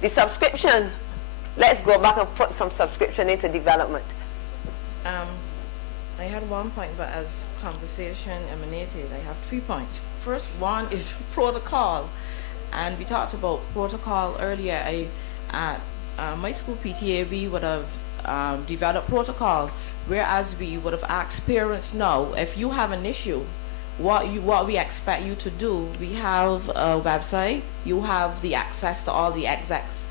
The subscription, let's go back and put some subscription into development. I had one point, but as conversation emanated, I have 3 points. First one is protocol, and we talked about protocol earlier. At my school PTA, we would have developed protocol, whereas we would have asked parents, now, if you have an issue, what we expect you to do. We have a website. You have the access to all the execs,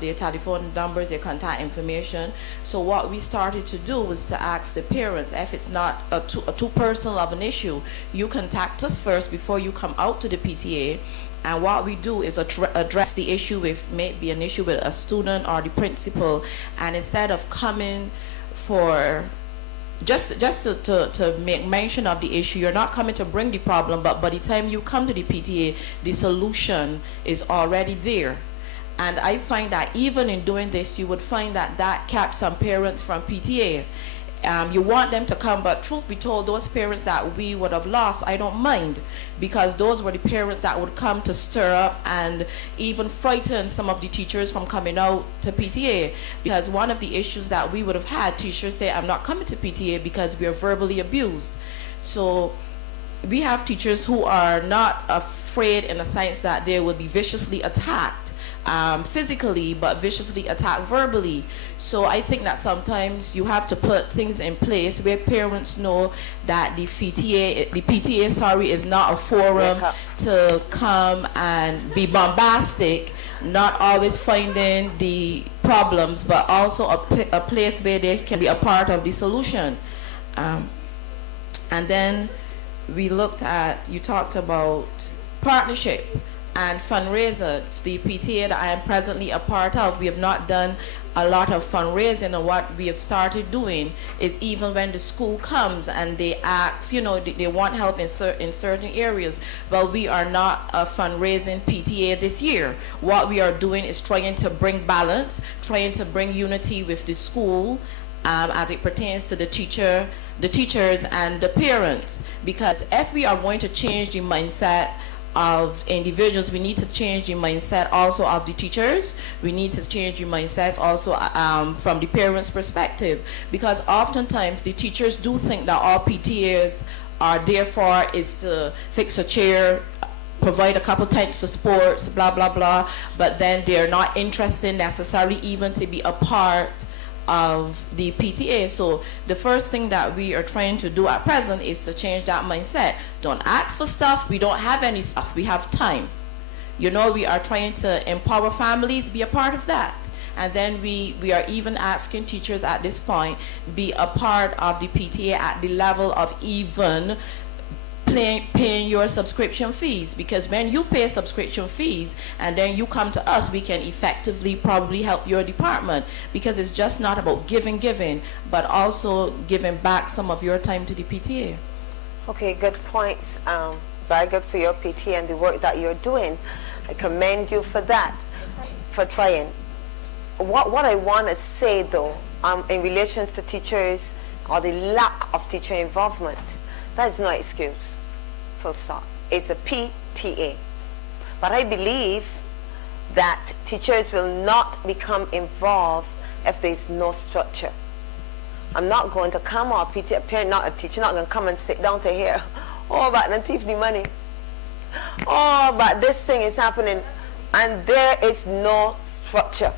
their telephone numbers, their contact information. So what we started to do was to ask the parents, if it's not a too personal of an issue, you contact us first before you come out to the PTA. And what we do is address the issue if maybe an issue with a student or the principal, and instead of coming for just to make mention of the issue, you're not coming to bring the problem, but by the time you come to the PTA, the solution is already there. And I find that even in doing this, you would find that kept some parents from PTA. You want them to come, but truth be told, those parents that we would have lost, I don't mind, because those were the parents that would come to stir up and even frighten some of the teachers from coming out to PTA. Because one of the issues that we would have had, teachers say, I'm not coming to PTA because we are verbally abused. So we have teachers who are not afraid in the sense that they would be viciously attacked physically, but viciously attacked verbally. So I think that sometimes you have to put things in place where parents know that the PTA, is not a forum to come and be bombastic, not always finding the problems, but also a place where they can be a part of the solution. And then we looked at, you talked about partnership and fundraiser. The PTA that I am presently a part of, we have not done a lot of fundraising, and what we have started doing is even when the school comes and they ask, they want help in certain areas, well, we are not a fundraising PTA this year. What we are doing is trying to bring balance, trying to bring unity with the school as it pertains to the teachers and the parents, because if we are going to change the mindset of individuals, we need to change the mindset also of the teachers. We need to change the mindsets also from the parents' perspective, because oftentimes the teachers do think that all PTAs are there for is to fix a chair, provide a couple times for sports, blah blah blah, but then they're not interested necessarily even to be a part of the PTA. So the first thing that we are trying to do at present is to change that mindset. Don't ask for stuff. We don't have any stuff. We have time. We are trying to empower families, be a part of that. And then we are even asking teachers at this point, be a part of the PTA at the level of even paying your subscription fees, because when you pay subscription fees and then you come to us, we can effectively probably help your department, because it's just not about giving, but also giving back some of your time to the PTA. Okay, good points. Very good for your PTA and the work that you're doing. I commend you for that, for trying. What I want to say though, in relation to teachers or the lack of teacher involvement, that is no excuse. Full stop. It's a PTA. But I believe that teachers will not become involved if there's no structure. I'm not going to come or a parent, not a teacher, not going to come and sit down to hear, oh, but the thief the money. Oh, but this thing is happening. And there is no structure.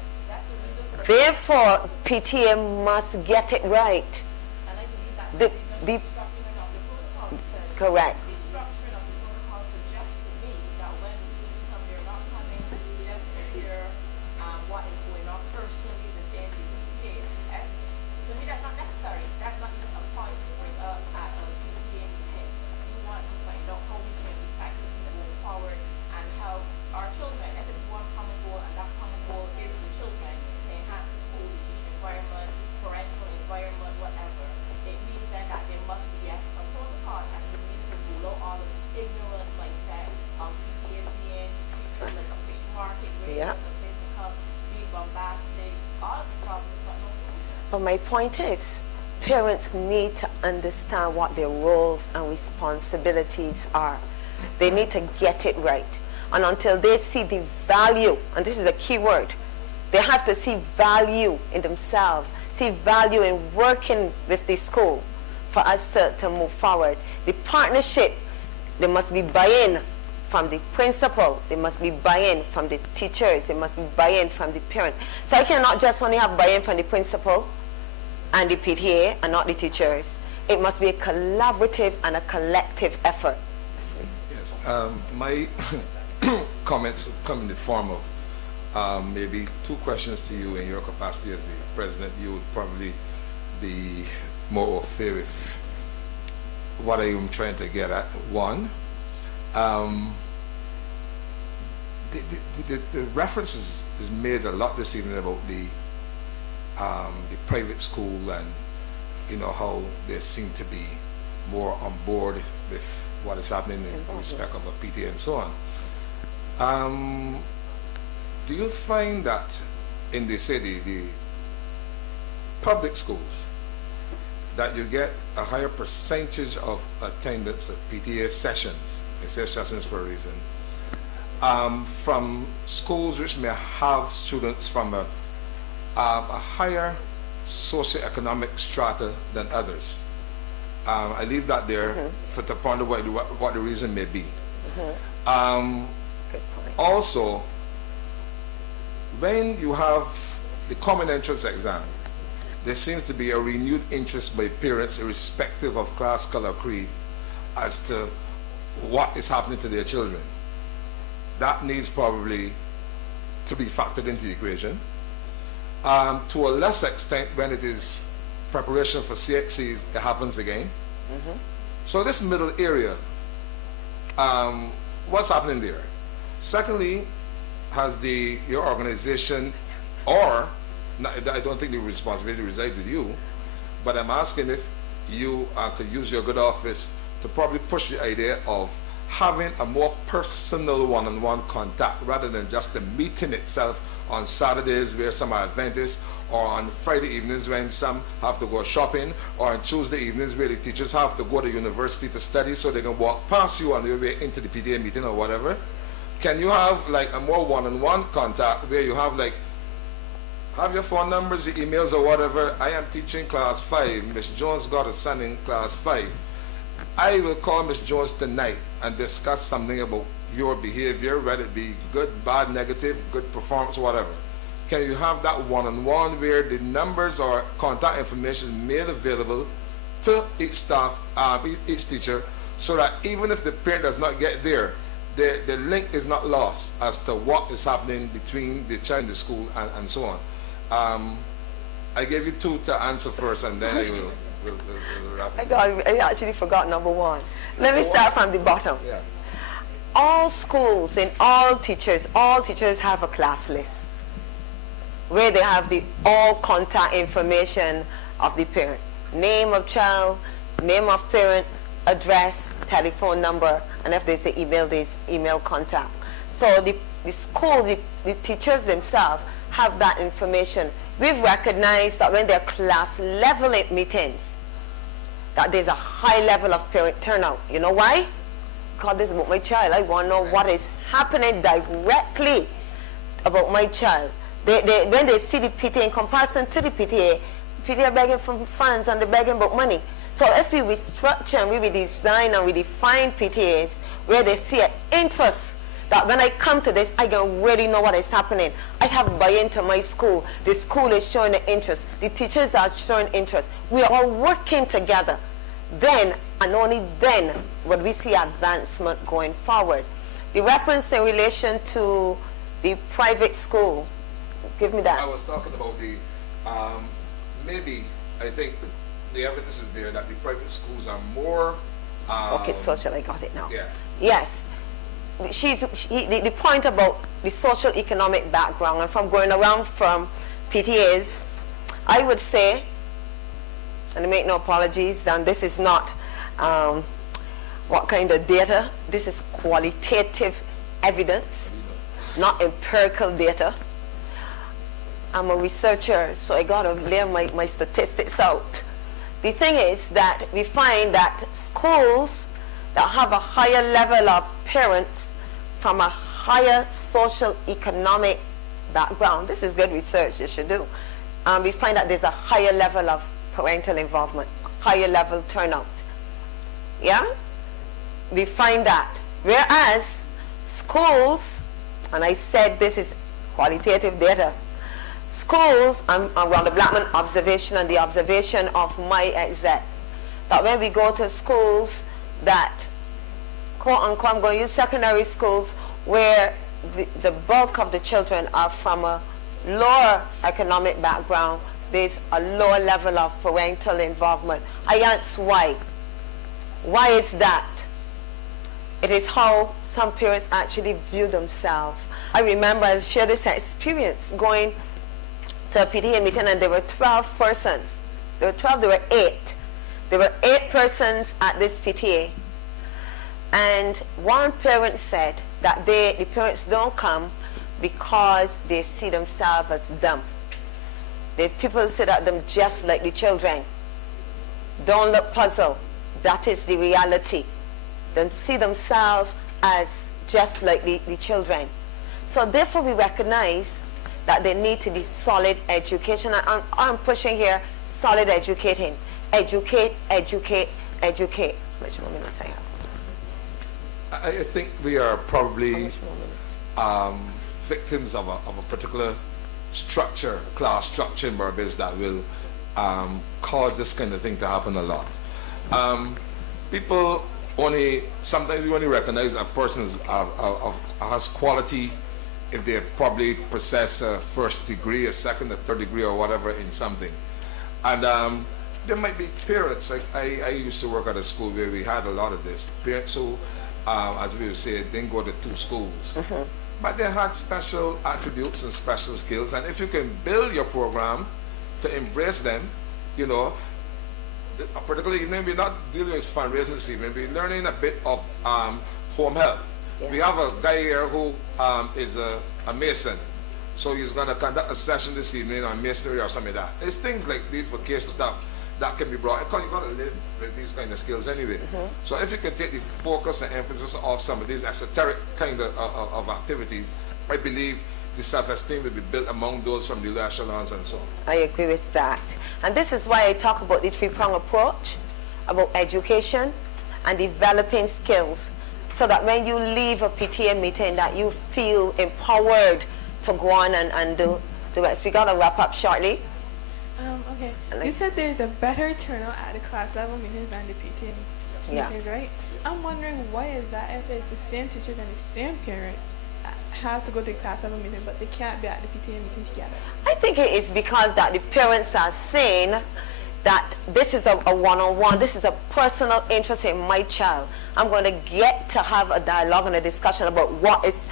Therefore, PTA must get it right. Correct. But my point is, parents need to understand what their roles and responsibilities are. They need to get it right. And until they see the value, and this is a key word, they have to see value in themselves, see value in working with the school for us to move forward. The partnership, there must be buy-in from the principal, there must be buy-in from the teachers, there must be buy-in from the parent. So I cannot just only have buy-in from the principal and the PTA and not the teachers. It must be a collaborative and a collective effort. Yes, my comments come in the form of maybe two questions to you in your capacity as the president. You would probably be more au fait with what I am trying to get at. One, the reference is made a lot this evening about the private school and how they seem to be more on board with what is happening in respect of a PTA and so on. Do you find that in the public schools that you get a higher percentage of attendance at PTA sessions, I say sessions for a reason, from schools which may have students from a higher socioeconomic strata than others? I leave that there to ponder what the reason may be. Also, when you have the common entrance exam, there seems to be a renewed interest by parents, irrespective of class, color, creed, as to what is happening to their children. That needs probably to be factored into the equation. To a less extent, when it is preparation for CXCs, it happens again. So this middle area, what's happening there? Secondly, has your organization or I don't think the responsibility resides with you, but I'm asking if you could use your good office to probably push the idea of having a more personal one-on-one contact rather than just the meeting itself on Saturdays where some are Adventists, or on Friday evenings when some have to go shopping, or on Tuesday evenings where the teachers have to go to university to study so they can walk past you on their way into the PTA meeting or whatever. Can you have like a more one-on-one contact where you have like, have your phone numbers, your emails or whatever. I am teaching class 5. Miss Jones got a son in class 5. I will call Miss Jones tonight and discuss something about your behavior, whether it be good, bad, negative, good performance, whatever. Can you have that one-on-one where the numbers or contact information is made available to each staff, each teacher, so that even if the parent does not get there, the link is not lost as to what is happening between the child and the school and so on. I gave you 2 to answer first, and then I will wrap it. I actually forgot number 1. Let me start from the bottom. Yeah. All schools and all teachers have a class list where they have the all contact information of the parent. Name of child, name of parent, address, telephone number, and if there's an email, there's email contact. So the school, the teachers themselves have that information. We've recognized that when there are class level meetings, that there's a high level of parent turnout. You know why? Because this is about my child. I want to know what is happening directly about my child. When they see the PTA in comparison to the PTA are begging for funds and they're begging about money. So if we restructure and we redesign and we define PTAs where they see an interest, that when I come to this, I can really know what is happening. I have buy-in to my school. The school is showing an interest. The teachers are showing interest. We are all working together. Then, and only then, would we see advancement going forward. The reference in relation to the private school, give me that. I was talking about the, maybe, I think the evidence is there that the private schools are more... okay, social, I got it now. Yeah. Yes. The point about the social economic background, and from going around from PTAs, I would say, and I make no apologies, and this is not what kind of data, this is qualitative evidence, not empirical data. I'm a researcher, so I got to lay my statistics out. The thing is that we find that schools that have a higher level of parents from a higher social economic background, this is good research, you should do, we find that there's a higher level of parental involvement, higher level turnout. Yeah? We find that. Whereas schools, and I said this is qualitative data, schools, I'm around the Blackman observation and the observation of my exec, that when we go to schools that, quote unquote, I'm going to use secondary schools where the bulk of the children are from a lower economic background, there's a lower level of parental involvement. I ask why. Why is that? It is how some parents actually view themselves. I remember I shared this experience going to a PTA meeting, and there were 12 persons. There were 12, there were 8. There were 8 persons at this PTA. And one parent said that the parents don't come because they see themselves as dumb. The people sit at them just like the children. Don't look puzzled. That is the reality. They see themselves as just like the children. So therefore we recognize that there need to be solid education. And I'm pushing here solid educating. Educate, educate, educate. How much more minutes I have? I think we are probably victims of a particular structure, class structure in Barbados that will cause this kind of thing to happen a lot. People sometimes we only recognize a person has quality if they probably possess a first degree, a second, a third degree, or whatever in something. And there might be parents, like I used to work at a school where we had a lot of this. Parents who, as we would say, didn't go to 2 schools. but they had special attributes and special skills. And if you can build your program to embrace them, you know, particularly evening, we're not dealing with fundraising this evening, we're learning a bit of home health. Yes. We have a guy here who is a mason. So he's going to conduct a session this evening on masonry or something like that. It's things like these vocational stuff that can be brought, because you've got to live with these kind of skills anyway. So if you can take the focus and emphasis of some of these esoteric kind of activities, I believe the self-esteem will be built among those from the lower echelons and so on. I agree with that. And this is why I talk about the three-pronged approach, about education and developing skills, so that when you leave a PTA meeting that you feel empowered to go on and do it. We got to wrap up shortly. Okay. You said there's a better turnout at the class level meetings than the PTA meetings, right? I'm wondering, why is that? If it's the same teachers and the same parents that have to go to the class level meeting, but they can't be at the PTA meetings together. I think it is because that the parents are saying that this is a one-on-one, this is a personal interest in my child. I'm going to get to have a dialogue and a discussion about what is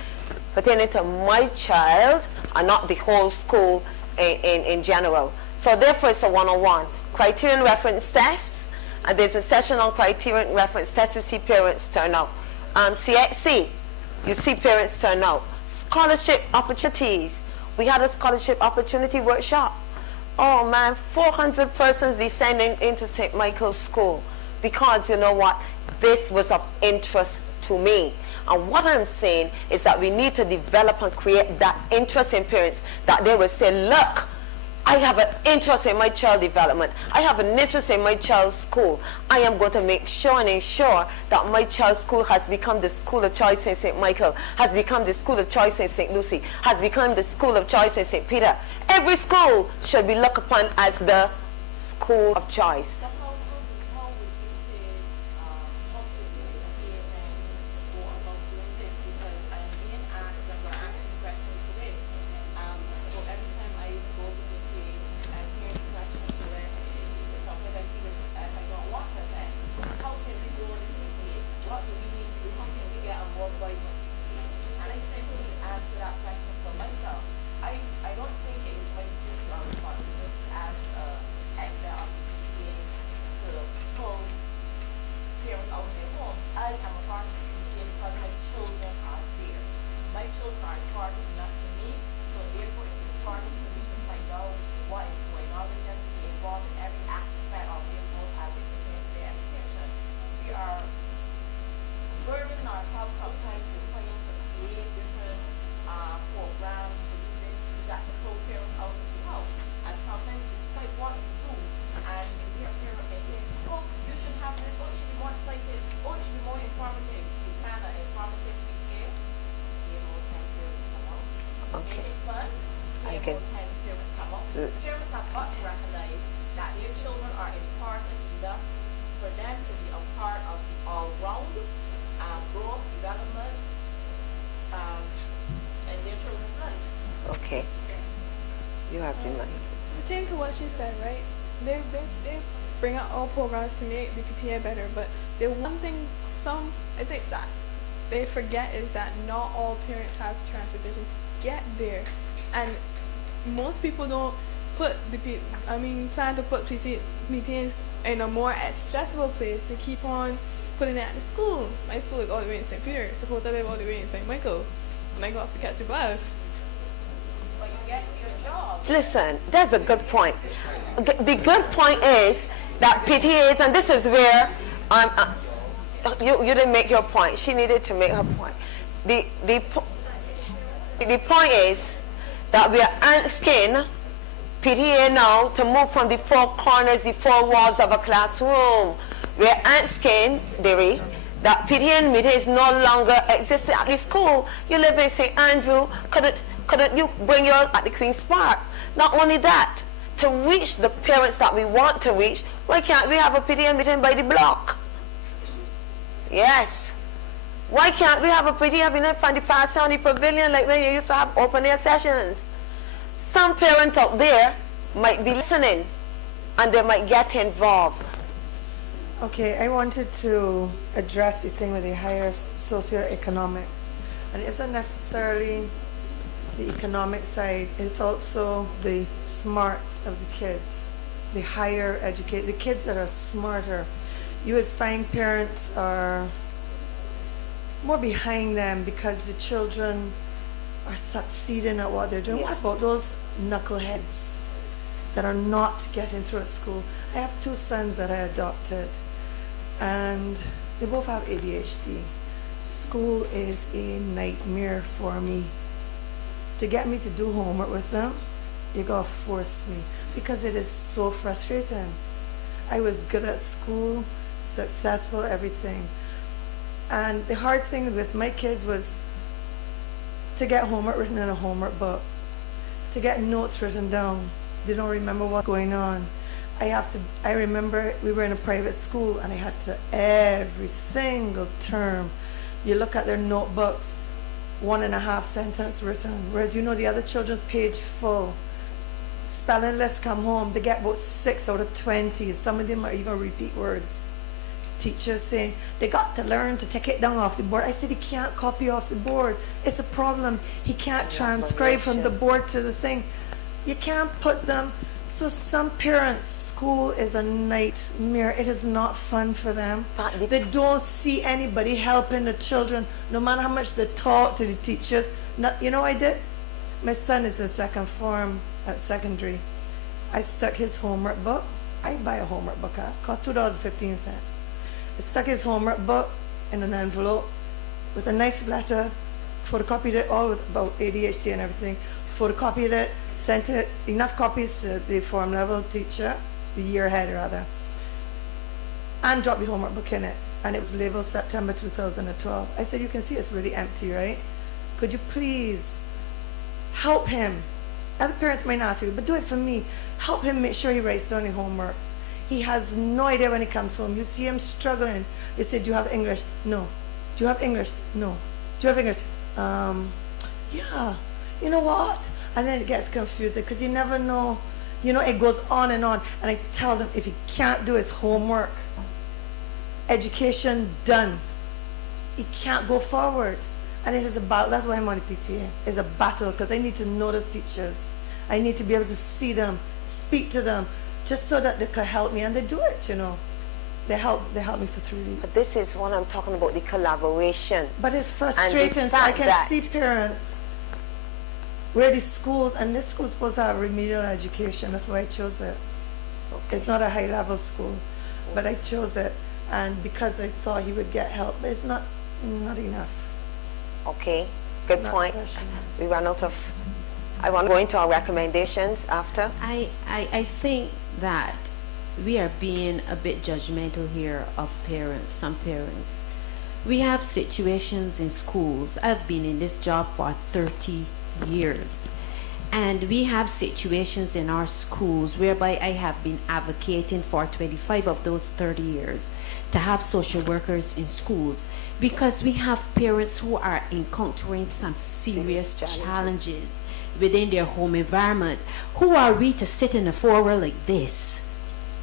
pertaining to my child and not the whole school in general. So therefore it's a one-on-one. Criterion reference tests, and there's a session on criterion reference tests. You see parents turn out. CXC, you see parents turn out. Scholarship opportunities. We had a scholarship opportunity workshop. Oh man, 400 persons descending into St. Michael's School, because you know what, this was of interest to me. And what I'm saying is that we need to develop and create that interest in parents, that they will say, look, I have an interest in my child development. I have an interest in my child's school. I am going to make sure and ensure that my child's school has become the school of choice in St. Michael, has become the school of choice in St. Lucie, has become the school of choice in St. Peter. Every school should be looked upon as the school of choice. Okay. You have to mind. Pertaining to what she said, right? They bring out all programs to make the PTA better, but the one thing I think that they forget is that not all parents have transportation to get there, and most people don't plan to put PTA meetings in a more accessible place to keep on putting it at the school. My school is all the way in St. Peter. Suppose I live all the way in St. Michael, and I go have to catch a bus. But you get to your job. Listen, that's a good point. The good point is that PTAs, and this is where you didn't make your point. She needed to make her point. The point is that we are asking PTA now to move from the four corners, the four walls of a classroom. We are asking, Derry, that PTA meetings no longer exist at the school. You live in St. Andrew, couldn't you bring your at the Queen's Park? Not only that, to reach the parents that we want to reach, why can't we have a PTA meeting by the block? Yes. Why can't we have a PTA meeting from the Far Sound Pavilion like when you used to have open air sessions? Some parents out there might be listening and they might get involved. Okay, I wanted to address the thing with the higher socioeconomic And it isn't necessarily the economic side, it's also the smarts of the kids, the higher educated, the kids that are smarter. You would find parents are more behind them because the children are succeeding at what they're doing. What about those knuckleheads that are not getting through at school? I have 2 sons that I adopted, and they both have ADHD. School is a nightmare for me. To get me to do homework with them, you gotta force me because it is so frustrating. I was good at school, successful, everything. And the hard thing with my kids was to get homework written in a homework book, to get notes written down. They don't remember what's going on. I remember we were in a private school and I had to, every single term, you look at their notebooks, 1.5 sentence written, whereas you know the other children's page full. Spelling lists come home, they get about 6 out of 20. Some of them are even repeat words. Teachers saying they got to learn to take it down off the board. I said he can't copy off the board. It's a problem. He can't transcribe from the board to the thing. You can't put them. So some parents, school is a nightmare. It is not fun for them. They don't see anybody helping the children, no matter how much they talk to the teachers. You know what I did? My son is in second form at secondary. I stuck his homework book. I buy a homework book, it costs $2.15. I stuck his homework book in an envelope with a nice letter, photocopied it all with about ADHD and everything, photocopied it, sent it, enough copies to the form level teacher, the year head rather, and dropped the homework book in it. And it was labeled September 2012. I said, you can see it's really empty, right? Could you please help him? Other parents might not ask you, but do it for me. Help him make sure he writes down the homework. He has no idea when he comes home. You see him struggling. You say, do you have English? No. Do you have English? No. Do you have English? Yeah. You know what? And then it gets confusing because you never know. You know, it goes on. And I tell them, if he can't do his homework, education done, he can't go forward. And it is a battle. That's why I'm on the PTA. It's a battle because I need to know those teachers. I need to be able to see them, speak to them, just so that they can help me. And they do it, you know. They help me for 3 weeks. But this is what I'm talking about, the collaboration. But it's frustrating. So I can see parents where these schools, and this school is supposed to have remedial education. That's why I chose it. Okay. It's not a high-level school, but I chose it. And because I thought he would get help, but it's not enough. Okay, good point. Special. We ran out of, I want to go into our recommendations after. I think that we are being a bit judgmental here of parents, some parents. We have situations in schools. I've been in this job for 30 years. And we have situations in our schools whereby I have been advocating for 25 of those 30 years to have social workers in schools, because we have parents who are encountering some serious challenges within their home environment. Who are we to sit in a forum like this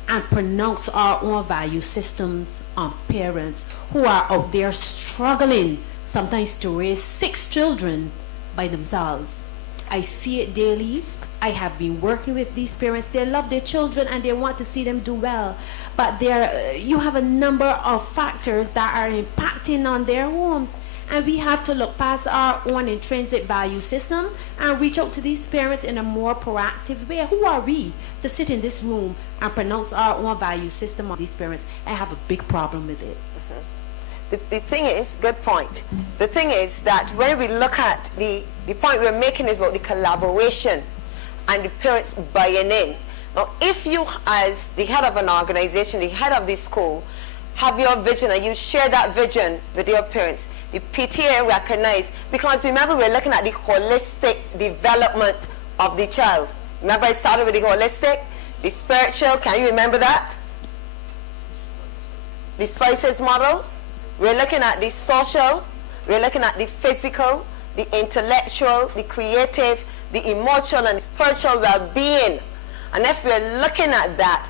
and pronounce our own value systems on parents who are out there struggling sometimes to raise 6 children by themselves? I see it daily. I have been working with these parents. They love their children and they want to see them do well. But you have a number of factors that are impacting on their homes. And we have to look past our own intrinsic value system and reach out to these parents in a more proactive way. Who are we to sit in this room and pronounce our own value system on these parents? I have a big problem with it. The thing is, good point. The thing is that when we look at the point we're making is about the collaboration and the parents buying in. Now, if you, as the head of an organization, the head of the school, have your vision and you share that vision with your parents, the PTA recognize, because remember we're looking at the holistic development of the child. Remember I started with the holistic, the spiritual, can you remember that? The spices model. We're looking at the social, we're looking at the physical, the intellectual, the creative, the emotional and spiritual well-being. And if we're looking at that,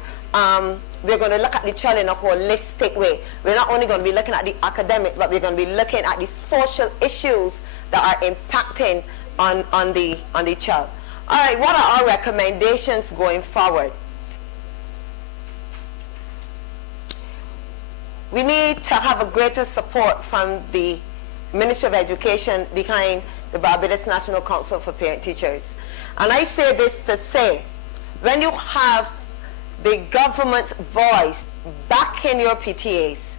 we're going to look at the child in a holistic way. We're not only going to be looking at the academic, but we're going to be looking at the social issues that are impacting on the child. All right, what are our recommendations going forward? We need to have a greater support from the Ministry of Education behind the Barbados National Council for Parent Teachers. And I say this to say, when you have the government's voice back in your PTAs,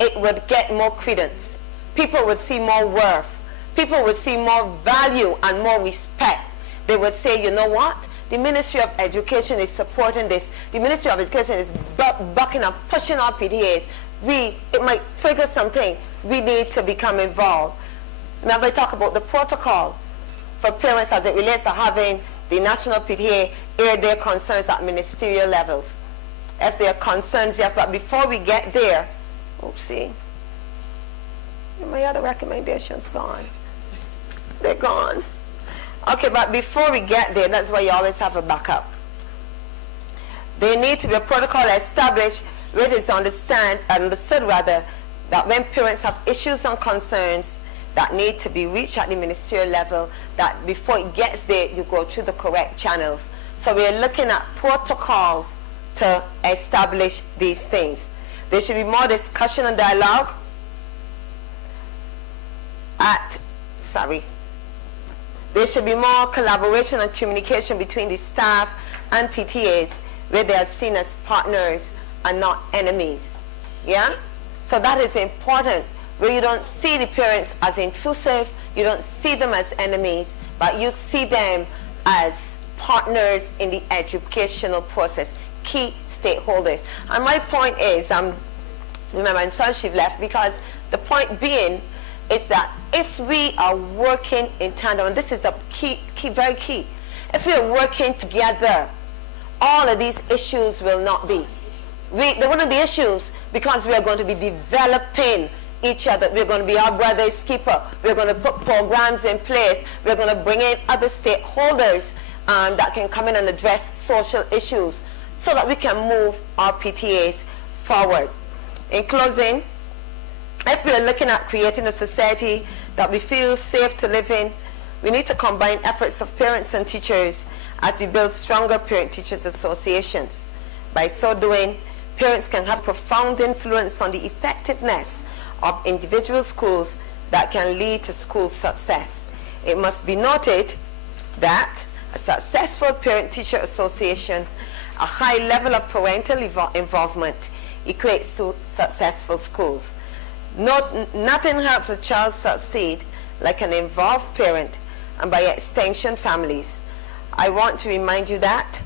it would get more credence. People would see more worth. People would see more value and more respect. They would say, you know what? The Ministry of Education is supporting this. The Ministry of Education is bucking up, pushing our PTAs. It might trigger something. We need to become involved. Remember, I talk about the protocol for parents as it relates to having the National PTA air their concerns at ministerial levels. If there are concerns, yes, but before we get there, oopsie, my other recommendations gone. They're gone. Okay, but before we get there, that's why you always have a backup. There needs to be a protocol established where it is understood that when parents have issues and concerns that need to be reached at the ministerial level, that before it gets there, you go through the correct channels. So we're looking at protocols to establish these things. There should be more discussion and dialogue there should be more collaboration and communication between the staff and PTAs where they are seen as partners and not enemies. Yeah? So that is important, where you don't see the parents as intrusive, you don't see them as enemies, but you see them as partners in the educational process, key stakeholders. And my point is, remember, I'm sorry she left, because the point being is that if we are working in tandem, and this is the key, very key, if we are working together, all of these issues will not be. They wouldn't be issues because we are going to be developing each other. We're going to be our brother's keeper. We're going to put programs in place. We're going to bring in other stakeholders that can come in and address social issues so that we can move our PTAs forward. In closing, if we are looking at creating a society that we feel safe to live in, we need to combine efforts of parents and teachers as we build stronger parent-teachers associations. By so doing, parents can have profound influence on the effectiveness of individual schools that can lead to school success. It must be noted that a successful parent-teacher association, a high level of parental involvement, equates to successful schools. Nothing helps a child succeed like an involved parent, and by extension families. I want to remind you that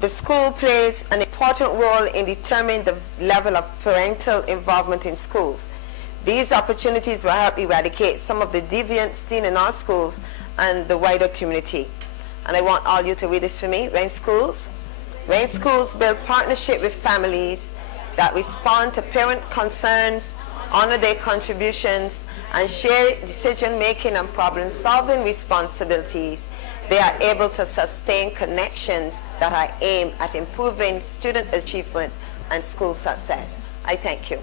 the school plays an important role in determining the level of parental involvement in schools. These opportunities will help eradicate some of the deviance seen in our schools and the wider community. And I want all you to read this for me. When schools build partnership with families that respond to parent concerns, honor their contributions, and share decision-making and problem-solving responsibilities, they are able to sustain connections that are aimed at improving student achievement and school success. I thank you.